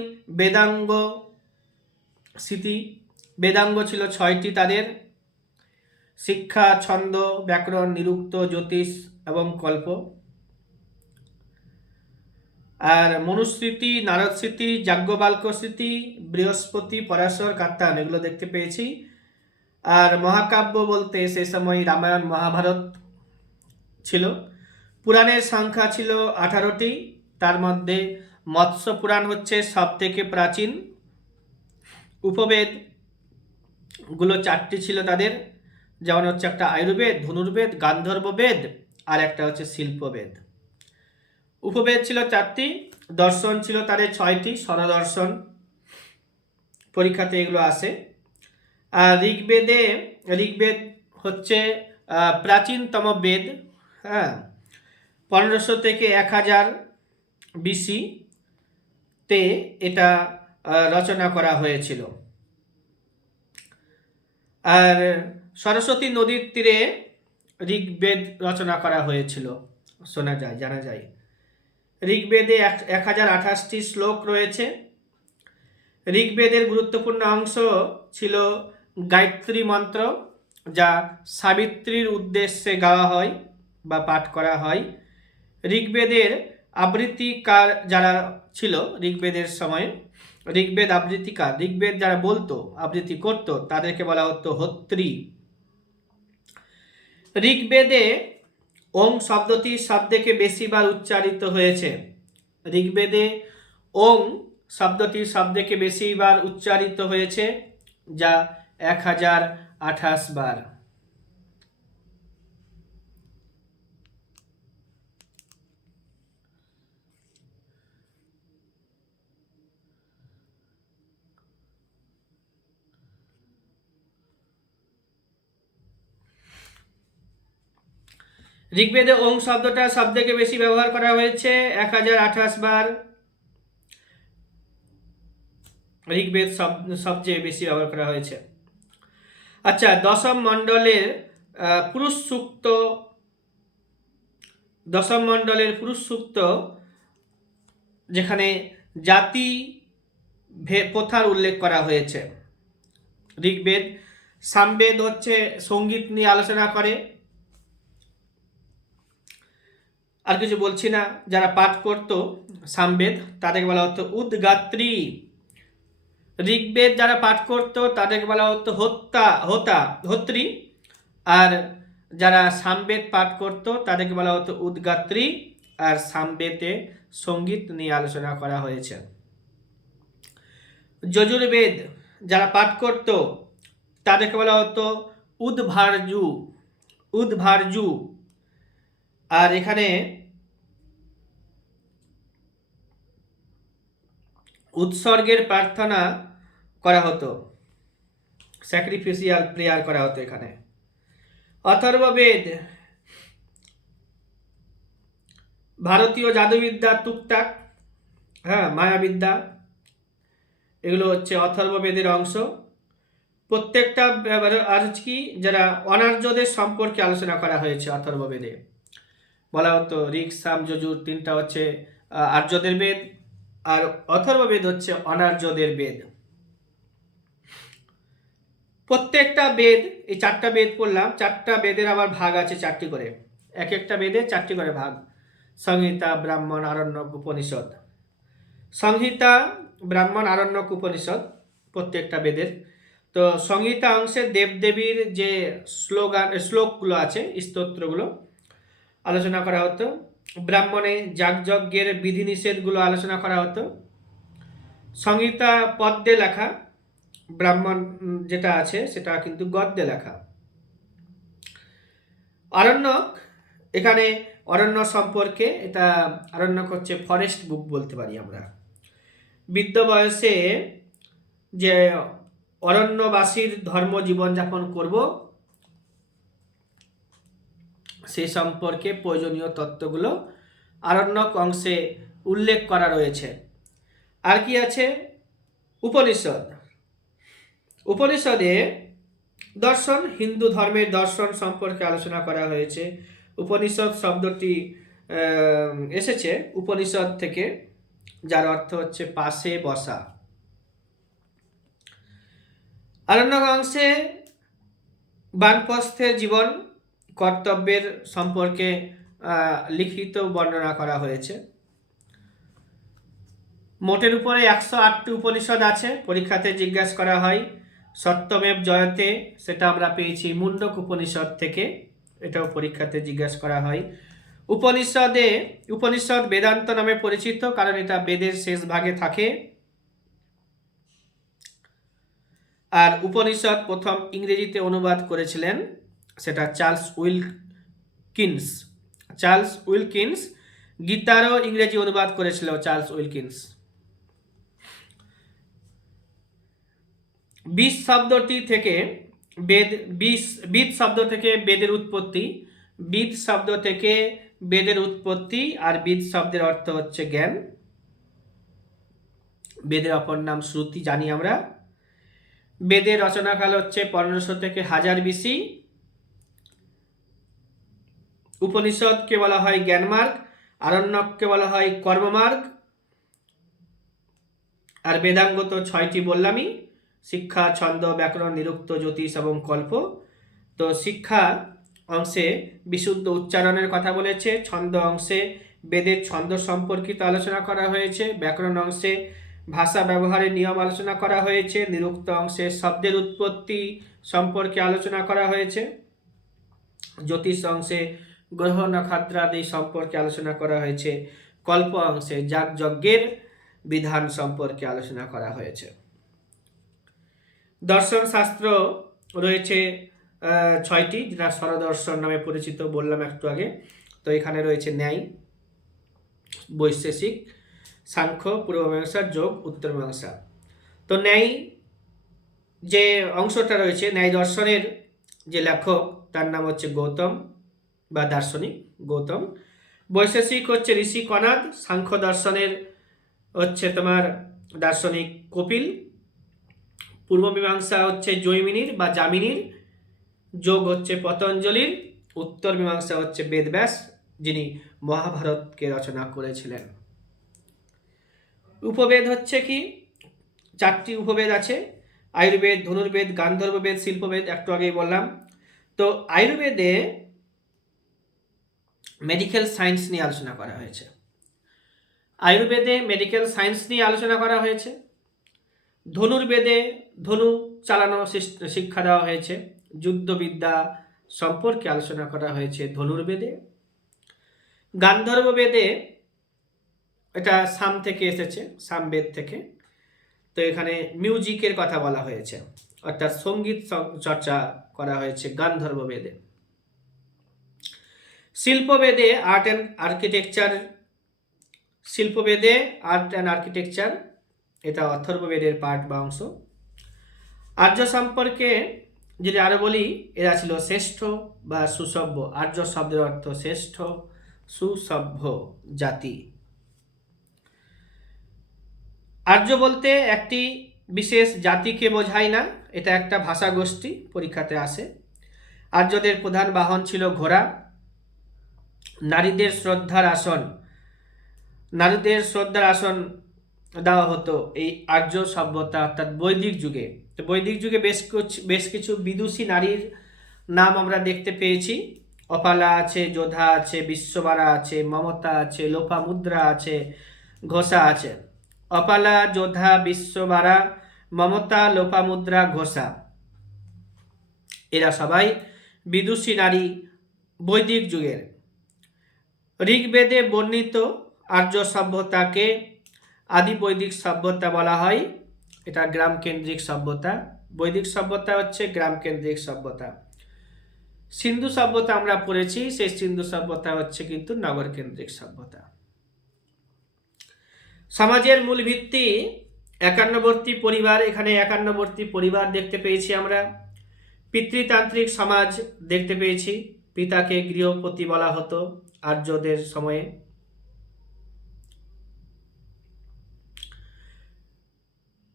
বেদাঙ্গ ছিল 6টি তাদের: শিক্ষা, ছন্দ, ব্যাকরণ, নিরুক্ত, জ্যোতিষ এবং কল্প। আর মনুস্মৃতি, নারদ স্মৃতি, যাজ্ঞবাল্ক স্মৃতি, বৃহস্পতি, পরাশর, কাত্তায়ন এগুলো দেখতে পেয়েছি। আর মহাকাব্য বলতে সে সময় রামায়ণ, মহাভারত ছিল। পুরাণের সংখ্যা ছিল 18টি, তার মধ্যে মৎস্য পুরাণ হচ্ছে সব থেকে প্রাচীন। উপবেদ গুলো 4টি ছিল তাদের, যেমন হচ্ছে একটা আয়ুর্বেদ, ধনুর্বেদ, গান্ধর্ব বেদ, আর একটা হচ্ছে শিল্পবেদ। উপবেদ ছিল 4টি, দর্শন ছিল তাদের 6টি, স্বরদর্শন, পরীক্ষাতে এগুলো আসে। আর ঋগ্বেদ হচ্ছে প্রাচীনতম বেদ, হ্যাঁ, 1500 থেকে 1000 BC তে এটা রচনা করা হয়েছিল। আর সরস্বতী নদীর তীরে ঋগ্বেদ রচনা করা হয়েছিল জানা যায়। ঋগ্বেদে 1028টি শ্লোক রয়েছে। ঋগ্বেদের গুরুত্বপূর্ণ অংশ ছিল গায়ত্রী মন্ত্র, যা সাবিত্রীর উদ্দেশ্যে গাওয়া হয় বা পাঠ করা হয়। ঋগ্বেদের আবৃত্তিকার যারা ছিল ঋগ্বেদের সময়ে, ঋগ্বেদ আবৃত্তিকার, ঋগ্বেদ যারা বলতো, আবৃত্তি করতো, তাদেরকে বলা হতো হোত্রী। ঋগ্বেদে ওং শব্দটি সবথেকে বেশিবার উচ্চারিত হয়েছে। ঋগ্বেদে ওং শব্দটি সবথেকে বেশিবার উচ্চারিত হয়েছে, যা 1028 বার। ঋগ্বেদে ওং শব্দটা সবথেকে বেশি ব্যবহার করা হয়েছে, 1028 বার। ঋগ্বেদ সবচেয়ে বেশি ব্যবহার করা হয়েছে। আচ্ছা, দশম মণ্ডলের পুরুষ সূক্ত যেখানে জাতি প্রথার উল্লেখ করা হয়েছে। ঋগ্বেদ। সামবেদ হচ্ছে সঙ্গীত নিয়ে আলোচনা করে। আর কিছু বলছি না। যারা পাঠ করতো সামবেদ তাদেরকে বলা হতো উদ্গাত্রী। ঋগ্বেদ যারা পাঠ করতো তাদেরকে বলা হতো হোত্রী। আর যারা সামবেদ পাঠ করতো তাদেরকে বলা হতো উদ্গাত্রী। আর সামবেদে সঙ্গীত নিয়ে আলোচনা করা হয়েছে। যজুর্বেদ যারা পাঠ করতো তাদেরকে বলা হতো উদ্ভার্জু। আর এখানে উৎসর্গের প্রার্থনা করা হতো, স্যাক্রিফিসিয়াল প্রেয়ার করা হতো এখানে। অথর্ববেদ ভারতীয় জাদুবিদ্যা, টুকটাক, হ্যাঁ, মায়াবিদ্যা, এগুলো হচ্ছে অথর্ববেদের অংশ। প্রত্যেকটা আর কি যারা অনার্যদের সম্পর্কে আলোচনা করা হয়েছে অথর্ববেদে। বলা হতো ঋক, সাম, যজুর 3টা হচ্ছে আর্যদের বেদ, আর অথর্ববেদ হচ্ছে অনার্যদের বেদ। প্রত্যেকটা বেদ, এই 4টা বেদ পড়লাম, 4টা বেদের আবার ভাগ আছে 4টি করে, এক একটা বেদে 4টি করে ভাগ। সংহিতা, ব্রাহ্মণ, আরণ্যক, উপনিষদ। সংহিতা, ব্রাহ্মণ, আরণ্যক, উপনিষদ প্রত্যেকটা বেদের। তো সংহিতা অংশে দেবদেবীর যে শ্লোকগুলো আছে, স্তোত্রগুলো আলোচনা করা হতো। ব্রাহ্মণে যাগযজ্ঞের বিধিনিষেধগুলো আলোচনা করা হতো। সংহিতা পদ্যে লেখা, ব্রাহ্মণ যেটা আছে সেটা কিন্তু গদ্যে লেখা। আরণ্যক এখানে অরণ্য সম্পর্কে, এটা আরণ্যক হচ্ছে ফরেস্ট বুক বলতে পারি আমরা। বৃদ্ধ বয়সে যে অরণ্যবাসীর ধর্ম জীবনযাপন করব সে সম্পর্কে প্রয়োজনীয় তত্ত্বগুলো আরণ্যক অংশে উল্লেখ করা রয়েছে। আর কি আছে? উপনিষদ। উপনিষদে দর্শন, হিন্দু ধর্মের দর্শন সম্পর্কে আলোচনা করা হয়েছে। উপনিষদ শব্দটি এসেছে উপনিষদ থেকে, যার অর্থ হচ্ছে পাশে বসা। আরণ্যক অংশে বানপ্রস্থের জীবন কর্তব্যের সম্পর্কে লিখিত বর্ণনা করা হয়েছে। মোটের উপরে 108টি উপনিষদ আছে। পরীক্ষাতে জিজ্ঞাসা করা হয় সত্যমেব জয়তে, সেটা আমরা পেয়েছি মুন্ডক উপনিষদ থেকে, এটাও পরীক্ষাতে জিজ্ঞাসা করা হয়। উপনিষদ বেদান্ত নামে পরিচিত, কারণ এটা বেদের শেষ ভাগে থাকে। আর উপনিষদ প্রথম ইংরেজিতে অনুবাদ করেছিলেন সেটা চার্লস উইলকিন্স। গীতারও ইংরেজি অনুবাদ করেছিল চার্লস উইলকিন্স। বীজ শব্দটি থেকে বীজ শব্দ থেকে বেদের উৎপত্তি। বীজ শব্দ থেকে বেদের উৎপত্তি, আর বীজ শব্দের অর্থ হচ্ছে জ্ঞান। বেদের অপর নাম শ্রুতি জানি আমরা। বেদের রচনাকাল হচ্ছে 1500 থেকে 1000 BC। উপনিষদকে বলা হয় জ্ঞানমার্গ, আরণ্যককে বলা হয় কর্মমার্গ। আর বেদাঙ্গ তো 6টি বললামই, শিক্ষা, ছন্দ, ব্যাকরণ, নিরুক্ত, জ্যোতিষ এবং কল্প। তো শিক্ষা অংশে বিশুদ্ধ উচ্চারণের কথা বলেছে, ছন্দ অংশে বেদের ছন্দ সম্পর্কিত আলোচনা করা হয়েছে, ব্যাকরণ অংশে ভাষা ব্যবহারের নিয়ম আলোচনা করা হয়েছে, নিরুক্ত অংশে শব্দের উৎপত্তি সম্পর্কে আলোচনা করা হয়েছে, জ্যোতিষ অংশে গ্রহ নক্ষত্রাদি সম্পর্কে আলোচনা করা হয়েছে, কল্প অংশে যাগযজ্ঞের বিধান সম্পর্কে আলোচনা করা হয়েছে। দর্শন শাস্ত্র রয়েছে 6টি, যেটা স্বরদর্শন নামে পরিচিত, বললাম একটু আগে। তো এখানে রয়েছে ন্যায়, বৈশেষিক, সাংখ্য, পূর্বমীমাংসা, যোগ, উত্তরমীমাংসা। তো ন্যায় যে অংশটা রয়েছে, ন্যায় দর্শনের যে লেখক তার নাম হচ্ছে গৌতম বা দার্শনিক গৌতম। বৈশেষিক হচ্ছে ঋষি কনাদ। সাংখ্য দর্শনের হচ্ছে তোমার দার্শনিক কপিল। পূর্বমীমাংসা হচ্ছে জৈমিনীর বা যামিনীর। যোগ হচ্ছে পতঞ্জলির। উত্তর মীমাংসা হচ্ছে বেদব্যাস, যিনি মহাভারতকে রচনা করেছিলেন। উপবেদ হচ্ছে কি? 4টি উপবেদ আছে, আয়ুর্বেদ, ধনুর্বেদ, গান্ধর্ববেদ, শিল্পবেদ, একটু আগেই বললাম। তো আয়ুর্বেদে মেডিকেল সায়েন্স নিয়ে আলোচনা করা হয়েছে। ধনুর্বেদে ধনু চালানো শিক্ষা দেওয়া হয়েছে, যুদ্ধবিদ্যা সম্পর্কে আলোচনা করা হয়েছে ধনুর্বেদে। গান্ধর্ববেদে, এটা সাম থেকে এসেছে, সামবেদ থেকে। তো এখানে মিউজিকের কথা বলা হয়েছে, অর্থাৎ সঙ্গীত চর্চা করা হয়েছে গান্ধর্ববেদে। শিল্পবেদে আর্ট অ্যান্ড আর্কিটেকচার, এটা অথর্ববেদের পার্ট বা অংশ। আর্য সম্পর্কে যদি আরো বলি, এরা ছিল শ্রেষ্ঠ বা সুসভ্য। আর্য শব্দের অর্থ শ্রেষ্ঠ, সুসভ্য জাতি। আর্য বলতে একটি বিশেষ জাতিকে বোঝায় না, এটা একটা ভাষা গোষ্ঠী, পরীক্ষাতে আসে। আর্যদের প্রধান বাহন ছিল ঘোড়া। নারীদের শ্রদ্ধার আসন দেওয়া হতো এই আর্য সভ্যতা, অর্থাৎ বৈদিক যুগে। তো বৈদিক যুগে বেশ কিছু বিদুষী নারীর নাম আমরা দেখতে পেয়েছি। অপালা আছে, যোধা আছে, বিশ্ববারা আছে, মমতা আছে, লোপামুদ্রা আছে, ঘোষা আছে। অপালা, যোধা, বিশ্ববারা, মমতা, লোপামুদ্রা, ঘোষা, এরা সবাই বিদুষী নারী বৈদিক যুগের। ঋগ্বেদে বর্ণিত আর্য সভ্যতাকে আদি বৈদিক সভ্যতা বলা হয়। এটা গ্রাম কেন্দ্রিক সভ্যতা। বৈদিক সভ্যতা হচ্ছে গ্রাম কেন্দ্রিক সভ্যতা। সিন্ধু সভ্যতা আমরা পড়েছি, সেই সিন্ধু সভ্যতা হচ্ছে কিন্তু নগর কেন্দ্রিক সভ্যতা। সমাজের মূল ভিত্তি একান্নবর্তী পরিবার। এখানে একান্নবর্তী পরিবার দেখতে পেয়েছি আমরা। পিতৃতান্ত্রিক সমাজ দেখতে পেয়েছি, পিতাকে গৃহপতি বলা হতো আর্যদের সময়ে।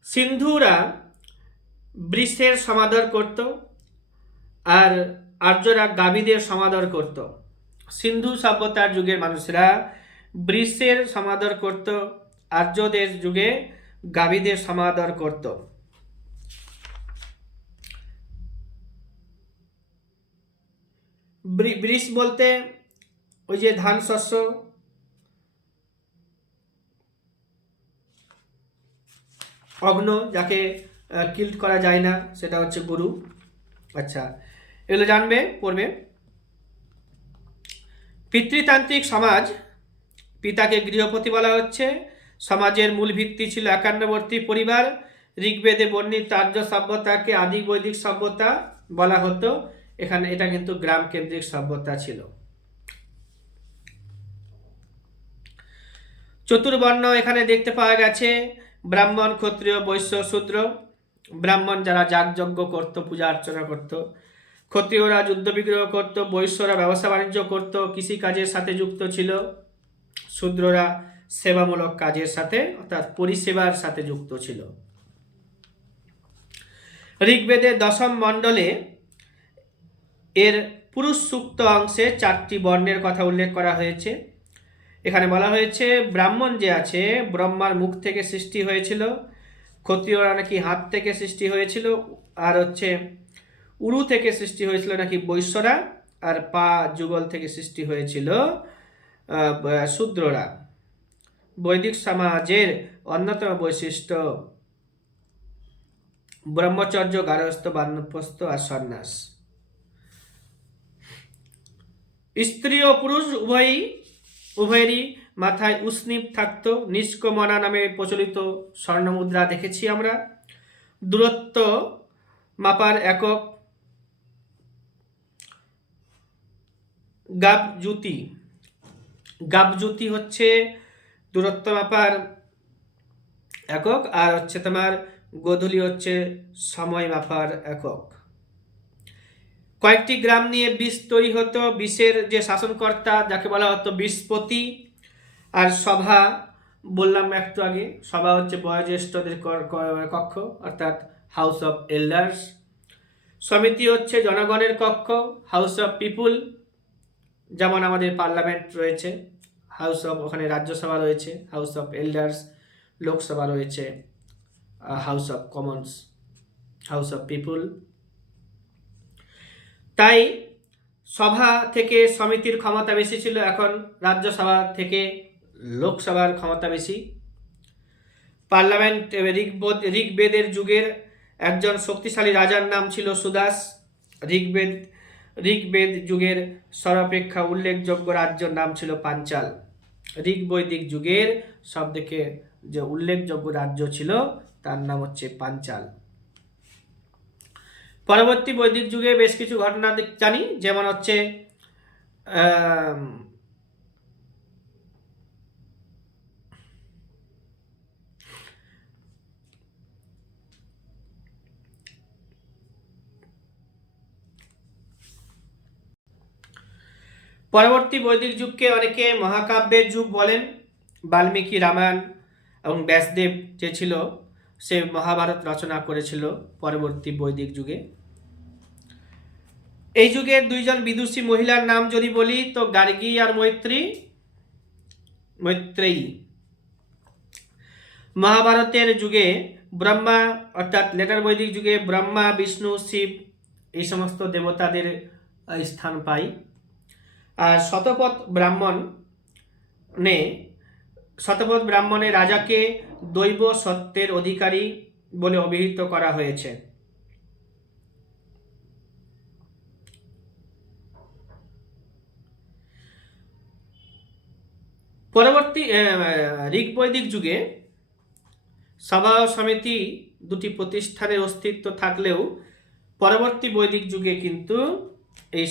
সিন্ধুরা বৃষের সমাদর করত আর আর্যরা গাভীদের সমাদর করত। সিন্ধু সভ্যতার যুগের মানুষরা বৃষের সমাদর করত, আর্যদের যুগে গাভীদের সমাদর করত। বৃষ বলতে ওই যে ধান শস্য, অগ্ন যাকে কিল্ড করা যায় না, সেটা হচ্ছে গরু। আচ্ছা, এগুলো জানবে, পড়বে। পিতৃতান্ত্রিক সমাজ, পিতাকে গৃহপতি বলা হচ্ছে। সমাজের মূল ভিত্তি ছিল একান্নবর্তী পরিবার। ঋগ্বেদে বর্ণিত আর্য সভ্যতাকে আদি বৈদিক সভ্যতা বলা হতো। এখানে এটা কিন্তু গ্রাম কেন্দ্রিক সভ্যতা ছিল। চতুর্বর্ণ এখানে দেখতে পাওয়া গেছে, ব্রাহ্মণ, ক্ষত্রিয়, বৈশ্য, শূদ্র। ব্রাহ্মণ যারা যাগযজ্ঞ করত, পূজা অর্চনা করত। ক্ষত্রিয়রা যুদ্ধ বিগ্রহ করত, বৈশ্যরা ব্যবসা বাণিজ্য করত, কৃষিকাজের সাথে যুক্ত ছিল। শূদ্ররা সেবামূলক কাজের সাথে অর্থাৎ পরিষেবার সাথে যুক্ত ছিল। ঋগ্বেদের দশম মণ্ডলে এর পুরুষ সূক্ত অংশে 4টি বর্ণের কথা উল্লেখ করা হয়েছে। এখানে বলা হয়েছে ব্রাহ্মণ যে আছে ব্রহ্মার মুখ থেকে সৃষ্টি হয়েছিল, ক্ষত্রিয়রা নাকি হাত থেকে সৃষ্টি হয়েছিল, আর হচ্ছে উরু থেকে সৃষ্টি হয়েছিল নাকি বৈশ্যরা, আর পা যুগল থেকে সৃষ্টি হয়েছিল শূদ্ররা। বৈদিক সমাজের অন্যতম বৈশিষ্ট্য ব্রহ্মচর্য, গার্হস্থ্য, বানপ্রস্থ আর সন্ন্যাস। স্ত্রী ও পুরুষ উভয়েরই মাথায় উষ্ণীপ থাকত। নিষ্কমনা নামে প্রচলিত স্বর্ণমুদ্রা দেখেছি আমরা। দূরত্ব মাপার একক গাবজুতি। গাবজুতি হচ্ছে দূরত্ব মাপার একক, আর হচ্ছে তোমার গোধূলি হচ্ছে সময় মাপার একক। কয়েকটি গ্রাম নিয়ে বিষ তৈরি হতো। বিষের যে শাসনকর্তা যাকে বলা হতো বিষপতি। আর সভা বললাম একটু আগে, সভা হচ্ছে বয়োজ্যেষ্ঠদের কক্ষ অর্থাৎ হাউস অফ এল্ডার্স। সমিতি হচ্ছে জনগণের কক্ষ, হাউস অফ পিপুল। যেমন আমাদের পার্লামেন্ট রয়েছে, হাউস অফ, ওখানে রাজ্যসভা রয়েছে, হাউস অফ এল্ডার্স। লোকসভা রয়েছে, House of Commons, House of People. তাই সভা থেকে সমিতির ক্ষমতা বেশি ছিল, এখন রাজ্যসভা থেকে লোকসভার ক্ষমতা বেশি। পার্লামেন্ট ঋগ্বেদের যুগের একজন শক্তিশালী রাজার নাম ছিল সুদাস। ঋগ্বেদ যুগের সর্বাপেক্ষা উল্লেখযোগ্য রাজ্যের নাম ছিল পাঞ্চাল। ঋগ্বৈদিক যুগের সবথেকে যে উল্লেখযোগ্য রাজ্য ছিল তার নাম হচ্ছে পাঞ্চাল। পরবর্তী বৈদিক যুগে বেশ কিছু ঘটনা জানি, যেমন হচ্ছে পরবর্তী বৈদিক যুগকে অনেকে মহাকাব্যের যুগ বলেন। বাল্মীকি রামায়ণ এবং ব্যাসদেব যে ছিল সে মহাভারত রচনা করেছিল পরবর্তী বৈদিক যুগে। এই যুগের দুইজন বিদুষী মহিলার নাম যদি বলি তো গার্গী আর মৈত্রেয়ী। মহাভারতের যুগে ব্রহ্মা অর্থাৎ লেটার বৈদিক যুগে ব্রহ্মা, বিষ্ণু, শিব এই সমস্ত দেবতাদের স্থান পাই। আর শতপথ ব্রাহ্মণে রাজাকে দৈব সত্যের অধিকারী বলে অভিহিত করা হয়েছে। পরবর্তী ঋগ্বৈদিক যুগে সভা ও সমিতি দুটি প্রতিষ্ঠানের অস্তিত্ব থাকলেও পরবর্তী বৈদিক যুগে কিন্তু এই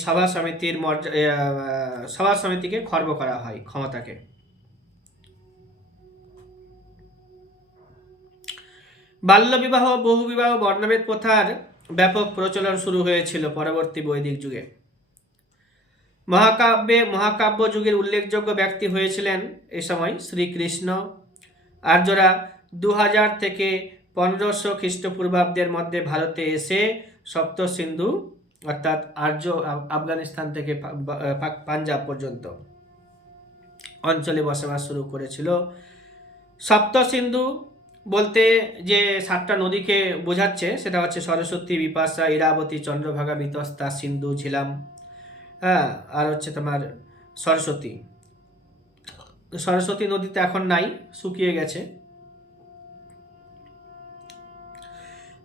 সভা সমিতিকে খর্ব করা হয় ক্ষমতাকে। বাল্যবিবাহ, বহুবিবাহ, বর্ণভেদ প্রথার ব্যাপক প্রচলন শুরু হয়েছিল পরবর্তী বৈদিক যুগে। মহাকাব্য যুগের উল্লেখযোগ্য ব্যক্তি হয়েছিলেন এই সময় শ্রীকৃষ্ণ। আর্যরা 2000 থেকে 1500 খ্রিস্টপূর্বাব্দের মধ্যে ভারতে এসে সপ্ত সিন্ধু অর্থাৎ আর্য আফগানিস্তান থেকে পাঞ্জাব পর্যন্ত অঞ্চলে বসবাস শুরু করেছিল। সপ্ত সিন্ধু বলতে যে 7টা নদীকে বোঝাচ্ছে সেটা হচ্ছে সরস্বতী, বিপাশা, ইরাবতী, চন্দ্রভাগা, বিতস্তা, সিন্ধু, ঝিলাম, হ্যাঁ, আর হচ্ছে তোমার সরস্বতী। সরস্বতী নদীতে এখন নাই, শুকিয়ে গেছে।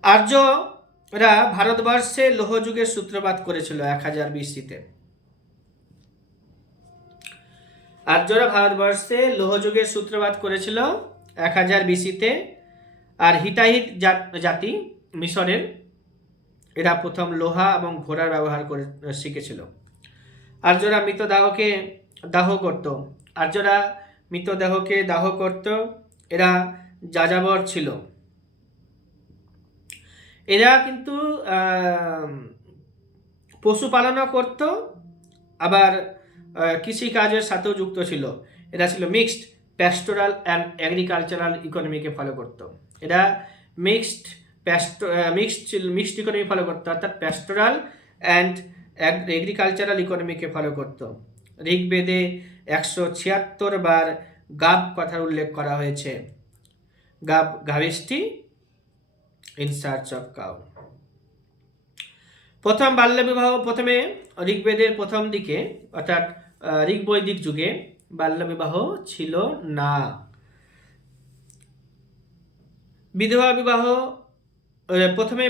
আর্যরা ভারতবর্ষে লৌহযুগের সূত্রপাত করেছিল 1000 BC-তে। আর্যরা ভারতবর্ষে লৌহযুগের সূত্রপাত করেছিল 1000 BC-তে। আর হিতাহিত জাতি মিশরের, এরা প্রথম লোহা এবং ঘোড়ার ব্যবহার করে শিখেছিল। আর্যরা মৃতদেহকে দাহ করত। এরা যাযাবর ছিল। এরা কিন্তু পশুপালনও করত, আবার কৃষিকাজের সাথেও যুক্ত ছিল। এরা ছিল মিক্সড প্যাস্টোরাল অ্যান্ড এগ্রিকালচারাল ইকোনমিকে ফলো করত। এরা মিক্সড ইকোনমি ফলো করতো, অর্থাৎ প্যাস্টোরাল অ্যান্ড এগ্রিকালচারাল ইকোনমিকে ফলো করত। ঋগ্বেদে 176 বার গাব কথার উল্লেখ করা হয়েছে। গাভিষ্টি ইন সার্চ অফ কাউ। প্রথম বাল্যবিবাহ প্রথমে ঋগ্বেদের প্রথম দিকে অর্থাৎ ঋগ্বৈদিক যুগে বাল্যবিবাহ ছিল না। বিধবা বিবাহ, প্রথমে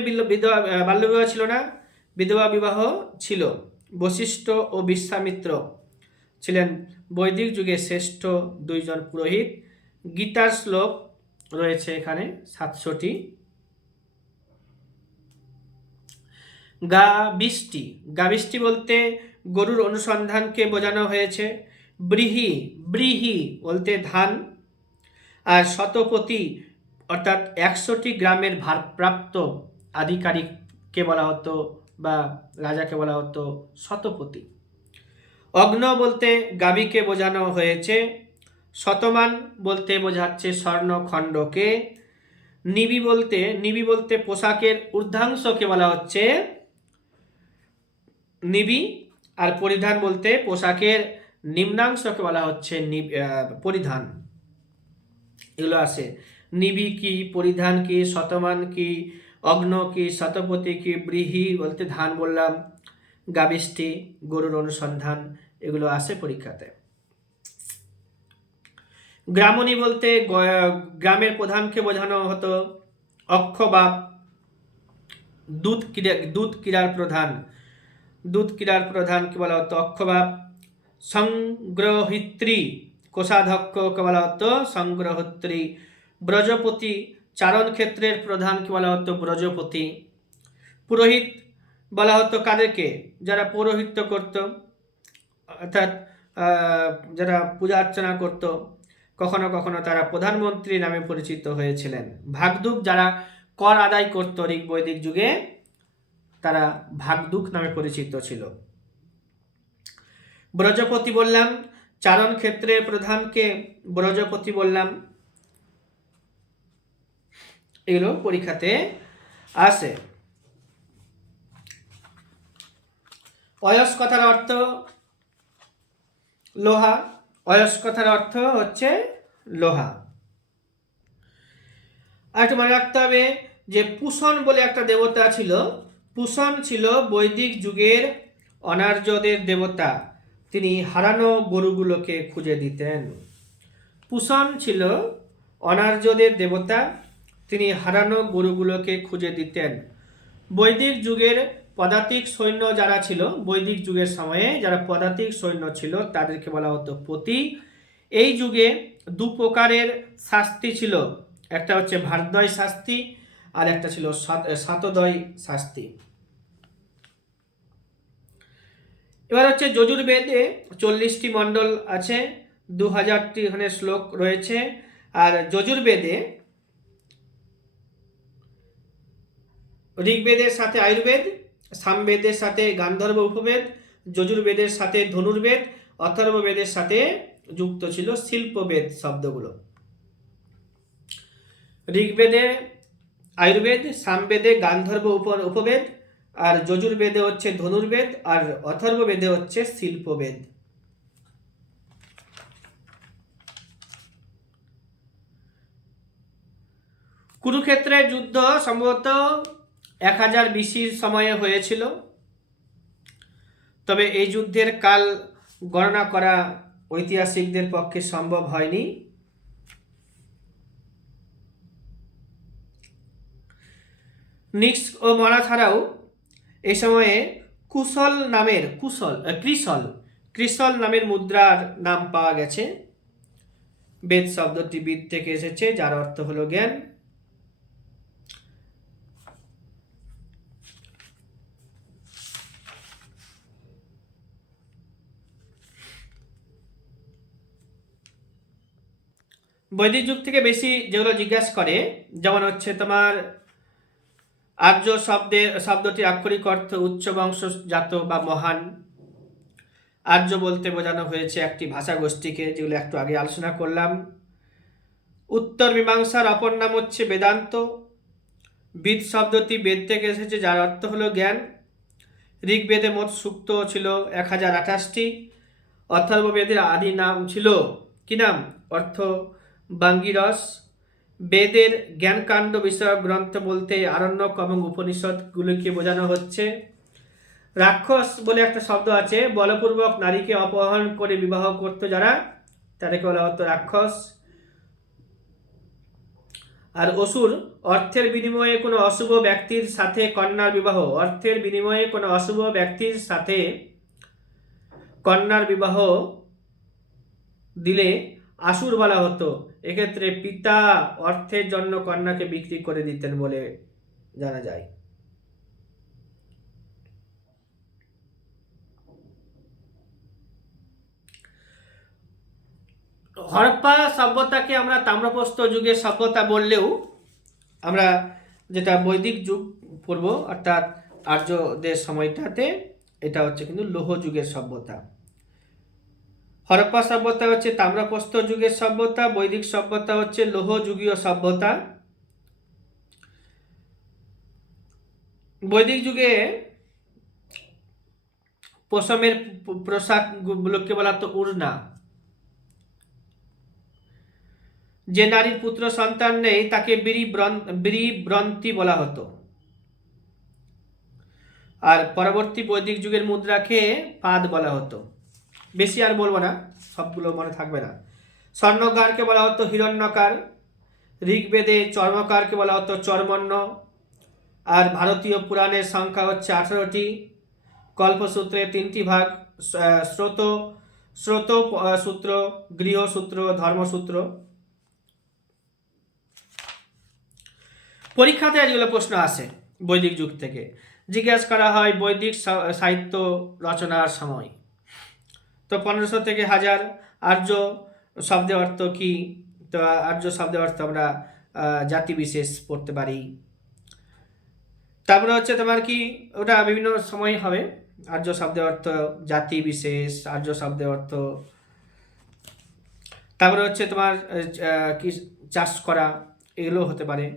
বাল্যবিবাহ ছিল না, বিধবা বিবাহ ছিল। বশিষ্ঠ ও বিশ্বামিত্র ছিলেন বৈদিক যুগে শ্রেষ্ঠ 2 জন পুরোহিত। গীতার শ্লোক রয়েছে এখানে 700টি। গাবিষ্টি বলতে গরুর অনুসন্ধানকে বোঝানো হয়েছে। ব্রীহি বলতে ধান। আর শতপতি অর্থাৎ 100টি গ্রামের ভারপ্রাপ্ত আধিকারিককে বলা হতো বা রাজাকে বলা হতো শতপতি। অগ্ন বলতে গাবিকে বোঝানো হয়েছে। শতমান বলতে বোঝাচ্ছে স্বর্ণখণ্ডকে। নিবি বলতে পোশাকের ঊর্ধ্বাংশকে বলা হচ্ছে নিবি। আর পরিধান বলতে পোশাকের নিম্নাংশকে বলা হচ্ছে পরিধান। এগুলো আছে। নিবি কি, পরিধান কি, শতমান কি, অগ্ন কি, শতপতি কি, ব্রীহি বলতে ধান বললাম, গাবিষ্টি গরুর অনুসন্ধান, এগুলো আসে পরীক্ষাতে। গ্রামণী বলতে গ্রামের প্রধানকে বোঝানো হতো। অক্ষবাব দুধ ক্রীড়ার প্রধানকে বলা হতো অক্ষবাব। সংগ্রহিত্রী কোষাধ্যক্ষকে বলা হতো সংগ্রহত্রী। ব্রজপতি চারণ ক্ষেত্রের প্রধানকে বলা হতো ব্রজপতি। পুরোহিত বলা হতো কাদেরকে? যারা পৌরোহিত্য করত, অর্থাৎ যারা পূজা অর্চনা করত। কখনো কখনো তারা প্রধানমন্ত্রী নামে পরিচিত হয়েছিলেন। ভাগদুক যারা কর আদায় করত ঋগ্বৈদিক যুগে, তারা ভাগদুক নামে পরিচিত ছিল। ব্রজপতি বললাম, চারণ ক্ষেত্রের প্রধানকে ব্রজপতি বললাম। এগুলো পরীক্ষাতে আসে। অয়স কথার অর্থ লোহা। অয়স কথার অর্থ হচ্ছে লোহা। আর একটু মনে রাখতে হবে যে পুষণ বলে একটা দেবতা ছিল। পুষণ ছিল বৈদিক যুগের অনার্যদের দেবতা। তিনি হারানো গরুগুলোকে খুঁজে দিতেন। পুষণ ছিল অনার্যদের দেবতা, তিনি হারানো গরুগুলোকে খুঁজে দিতেন। বৈদিক যুগের পদাতিক সৈন্য যারা ছিল, বৈদিক যুগের সময়ে যারা পদাতিক সৈন্য ছিল তাদেরকে বলা হতো পতি। এই যুগে 2 প্রকারের শাস্তি ছিল, একটা হচ্ছে ভারদয় শাস্তি আর একটা ছিল শাতদয় শাস্তি। এবার হচ্ছে যজুর্বেদে 40টি মণ্ডল আছে, 2000টি এখানে শ্লোক রয়েছে। আর যজুর্বেদে ঋগ্বেদের সাথে আয়ুর্বেদ, সামবেদের সাথে গান্ধর্ব উপবেদ, যজুর্বেদের সাথে ধনুর্বেদ, অথর্ববেদের সাথে যুক্ত ছিল শিল্পবেদ শব্দগুলো। ঋগ্বেদে আয়ুর্বেদ, সামবেদে গান্ধর্ব উপবেদ, আর যজুর্বেদে হচ্ছে ধনুর্বেদ, আর অথর্ববেদে হচ্ছে শিল্পবেদ। কুরুক্ষেত্রের যুদ্ধ সম্ভবত 1000 BC-র সময়ে হয়েছিল, তবে এই যুদ্ধের কাল গণনা করা ঐতিহাসিকদের পক্ষে সম্ভব হয়নি। নিক্স ও মরা এই সময়ে ক্রিসল নামের মুদ্রার নাম পাওয়া গেছে। বেদ শব্দটি বিদ থেকে এসেছে, যার অর্থ হলো জ্ঞান। বৈদিক যুগ থেকে বেশি যেগুলো জিজ্ঞাসা করে, যেমন হচ্ছে তোমার আর্য শব্দটি আক্ষরিক অর্থ উচ্চ বংশজাত বা মহান। আর্য বলতে বোঝানো হয়েছে একটি ভাষা গোষ্ঠীকে, যেগুলো একটু আগে আলোচনা করলাম। উত্তর মীমাংসার অপর নাম হচ্ছে বেদান্ত। বিদ শব্দটি বেদ থেকে এসেছে, যার অর্থ হলো জ্ঞান। ঋগ্বেদে মোট সূক্ত ছিল 1028টি। অথর্ববেদের আদি নাম ছিল কি নাম? অর্থ বাঙ্গিরস। বেদের জ্ঞানকাণ্ড বিষয়ক গ্রন্থ বলতে আরণ্যক এবং উপনিষদগুলিকে বোঝানো হচ্ছে। রাক্ষস বলে একটা শব্দ আছে, বলপূর্বক নারীকে অপহরণ করে বিবাহ করত যারা, তাদেরকে বলা হতো রাক্ষস। আর অসুর অর্থের বিনিময়ে কোনো অশুভ ব্যক্তির সাথে কন্যার বিবাহ, অর্থের বিনিময়ে কোনো অশুভ ব্যক্তির সাথে কন্যার বিবাহ দিলে আসুর বলা হতো। এক্ষেত্রে পিতা অর্থের জন্য কন্যাকে বিক্রি করে দিতেন বলে জানা যায়। হরপ্পা সভ্যতাকে আমরা তাম্রপ্রস্তর যুগের সভ্যতা বললেও আমরা যেটা বৈদিক যুগ পড়ব, অর্থাৎ আর্যদের সময়টাতে, এটা হচ্ছে কিন্তু লৌহ যুগের সভ্যতা। হরপ্পা সভ্যতা হচ্ছে তাম্রপ্রস্তর যুগের সভ্যতা, বৈদিক সভ্যতা হচ্ছে লৌহ যুগীয় সভ্যতা। বৈদিক যুগে পশমের পোশাকগুলোকে বলা হতো উড়না। যে নারীর পুত্র সন্তান নেই তাকে বীরিব্রন্তি বলা হতো। আর পরবর্তী বৈদিক যুগের মুদ্রাকে পাদ বলা হতো। বেশি আর বলবো না, সবগুলো মনে থাকবে না। স্বর্ণকারকে বলা হতো হিরণ্যকার। ঋগ্বেদে চর্মকারকে বলা হতো চর্মণ্য। আর ভারতীয় পুরাণের সংখ্যা হচ্ছে 18টি। কল্পসূত্রে 3টি ভাগ, স্রোত সূত্র, গৃহসূত্র, ধর্মসূত্র। পরীক্ষাতে যেগুলো প্রশ্ন আসে বৈদিক যুগ থেকে, জিজ্ঞাসা করা হয় বৈদিক সাহিত্য রচনার সময়। তো 1500 থেকে 1000। আর্য শব্দের অর্থ কি? তো আর্য শব্দের অর্থ আমরা জাতি বিশেষ পড়তে পারি। তারপরে হচ্ছে তোমার কি, ওটা বিভিন্ন সময় হবে। আর্য শব্দের অর্থ জাতি বিশেষ, আর্য শব্দের অর্থ। তারপরে হচ্ছে তোমার কি চাষ করা, এগুলো হতে পারে।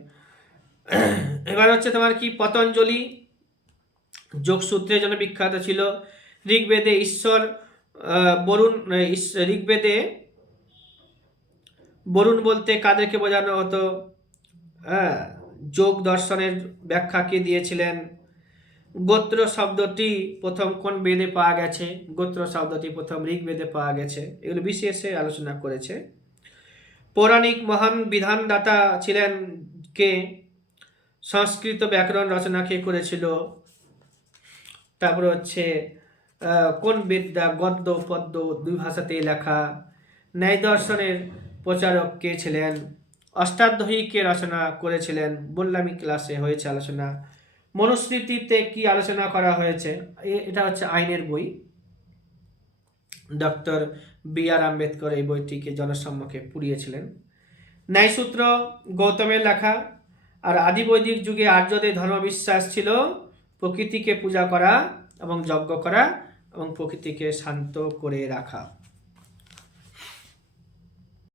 এবার হচ্ছে তোমার কি, পতঞ্জলি যোগসূত্রের জন্য বিখ্যাত ছিল। ঋগ্বেদে ঈশ্বর বরুণ, ঋগ্বেদে বরুণ বলতে কাদেরকে বোঝানো হতো? যোগ দর্শনের ব্যাখ্যা কে দিয়েছিলেন? গোত্র শব্দটি প্রথম কোন বেদে পাওয়া গেছে? গোত্র শব্দটি প্রথম ঋগ্বেদে পাওয়া গেছে। এগুলো বিশেষে আলোচনা করেছে। পৌরাণিক মহান বিধানদাতা ছিলেন কে? সংস্কৃত ব্যাকরণ রচনা কে করেছিল? তারপর হচ্ছে কোন বেদটা গদ্য পদ্য দুই ভাষাতেই লেখা? ন্যায় দর্শনের প্রচারক কে ছিলেন? অষ্টাধ্যায়ী কে রচনা করেছিলেন? বললামই, ক্লাসে হয়েছে আলোচনা। মনুস্মৃতিতে কি আলোচনা করা হয়েছে? এটা হচ্ছে আইনের বই। Doctor B.R. আম্বেদকর এই বইটিকে জনসম্মুখে পুড়িয়েছিলেন। ন্যায়সূত্র গৌতমের লেখা। আর আদিবৈদিক যুগে আর্যদের ধর্মবিশ্বাস ছিল প্রকৃতিকে পূজা করা এবং যজ্ঞ করা এবং প্রকৃতিকে শান্ত করে রাখা।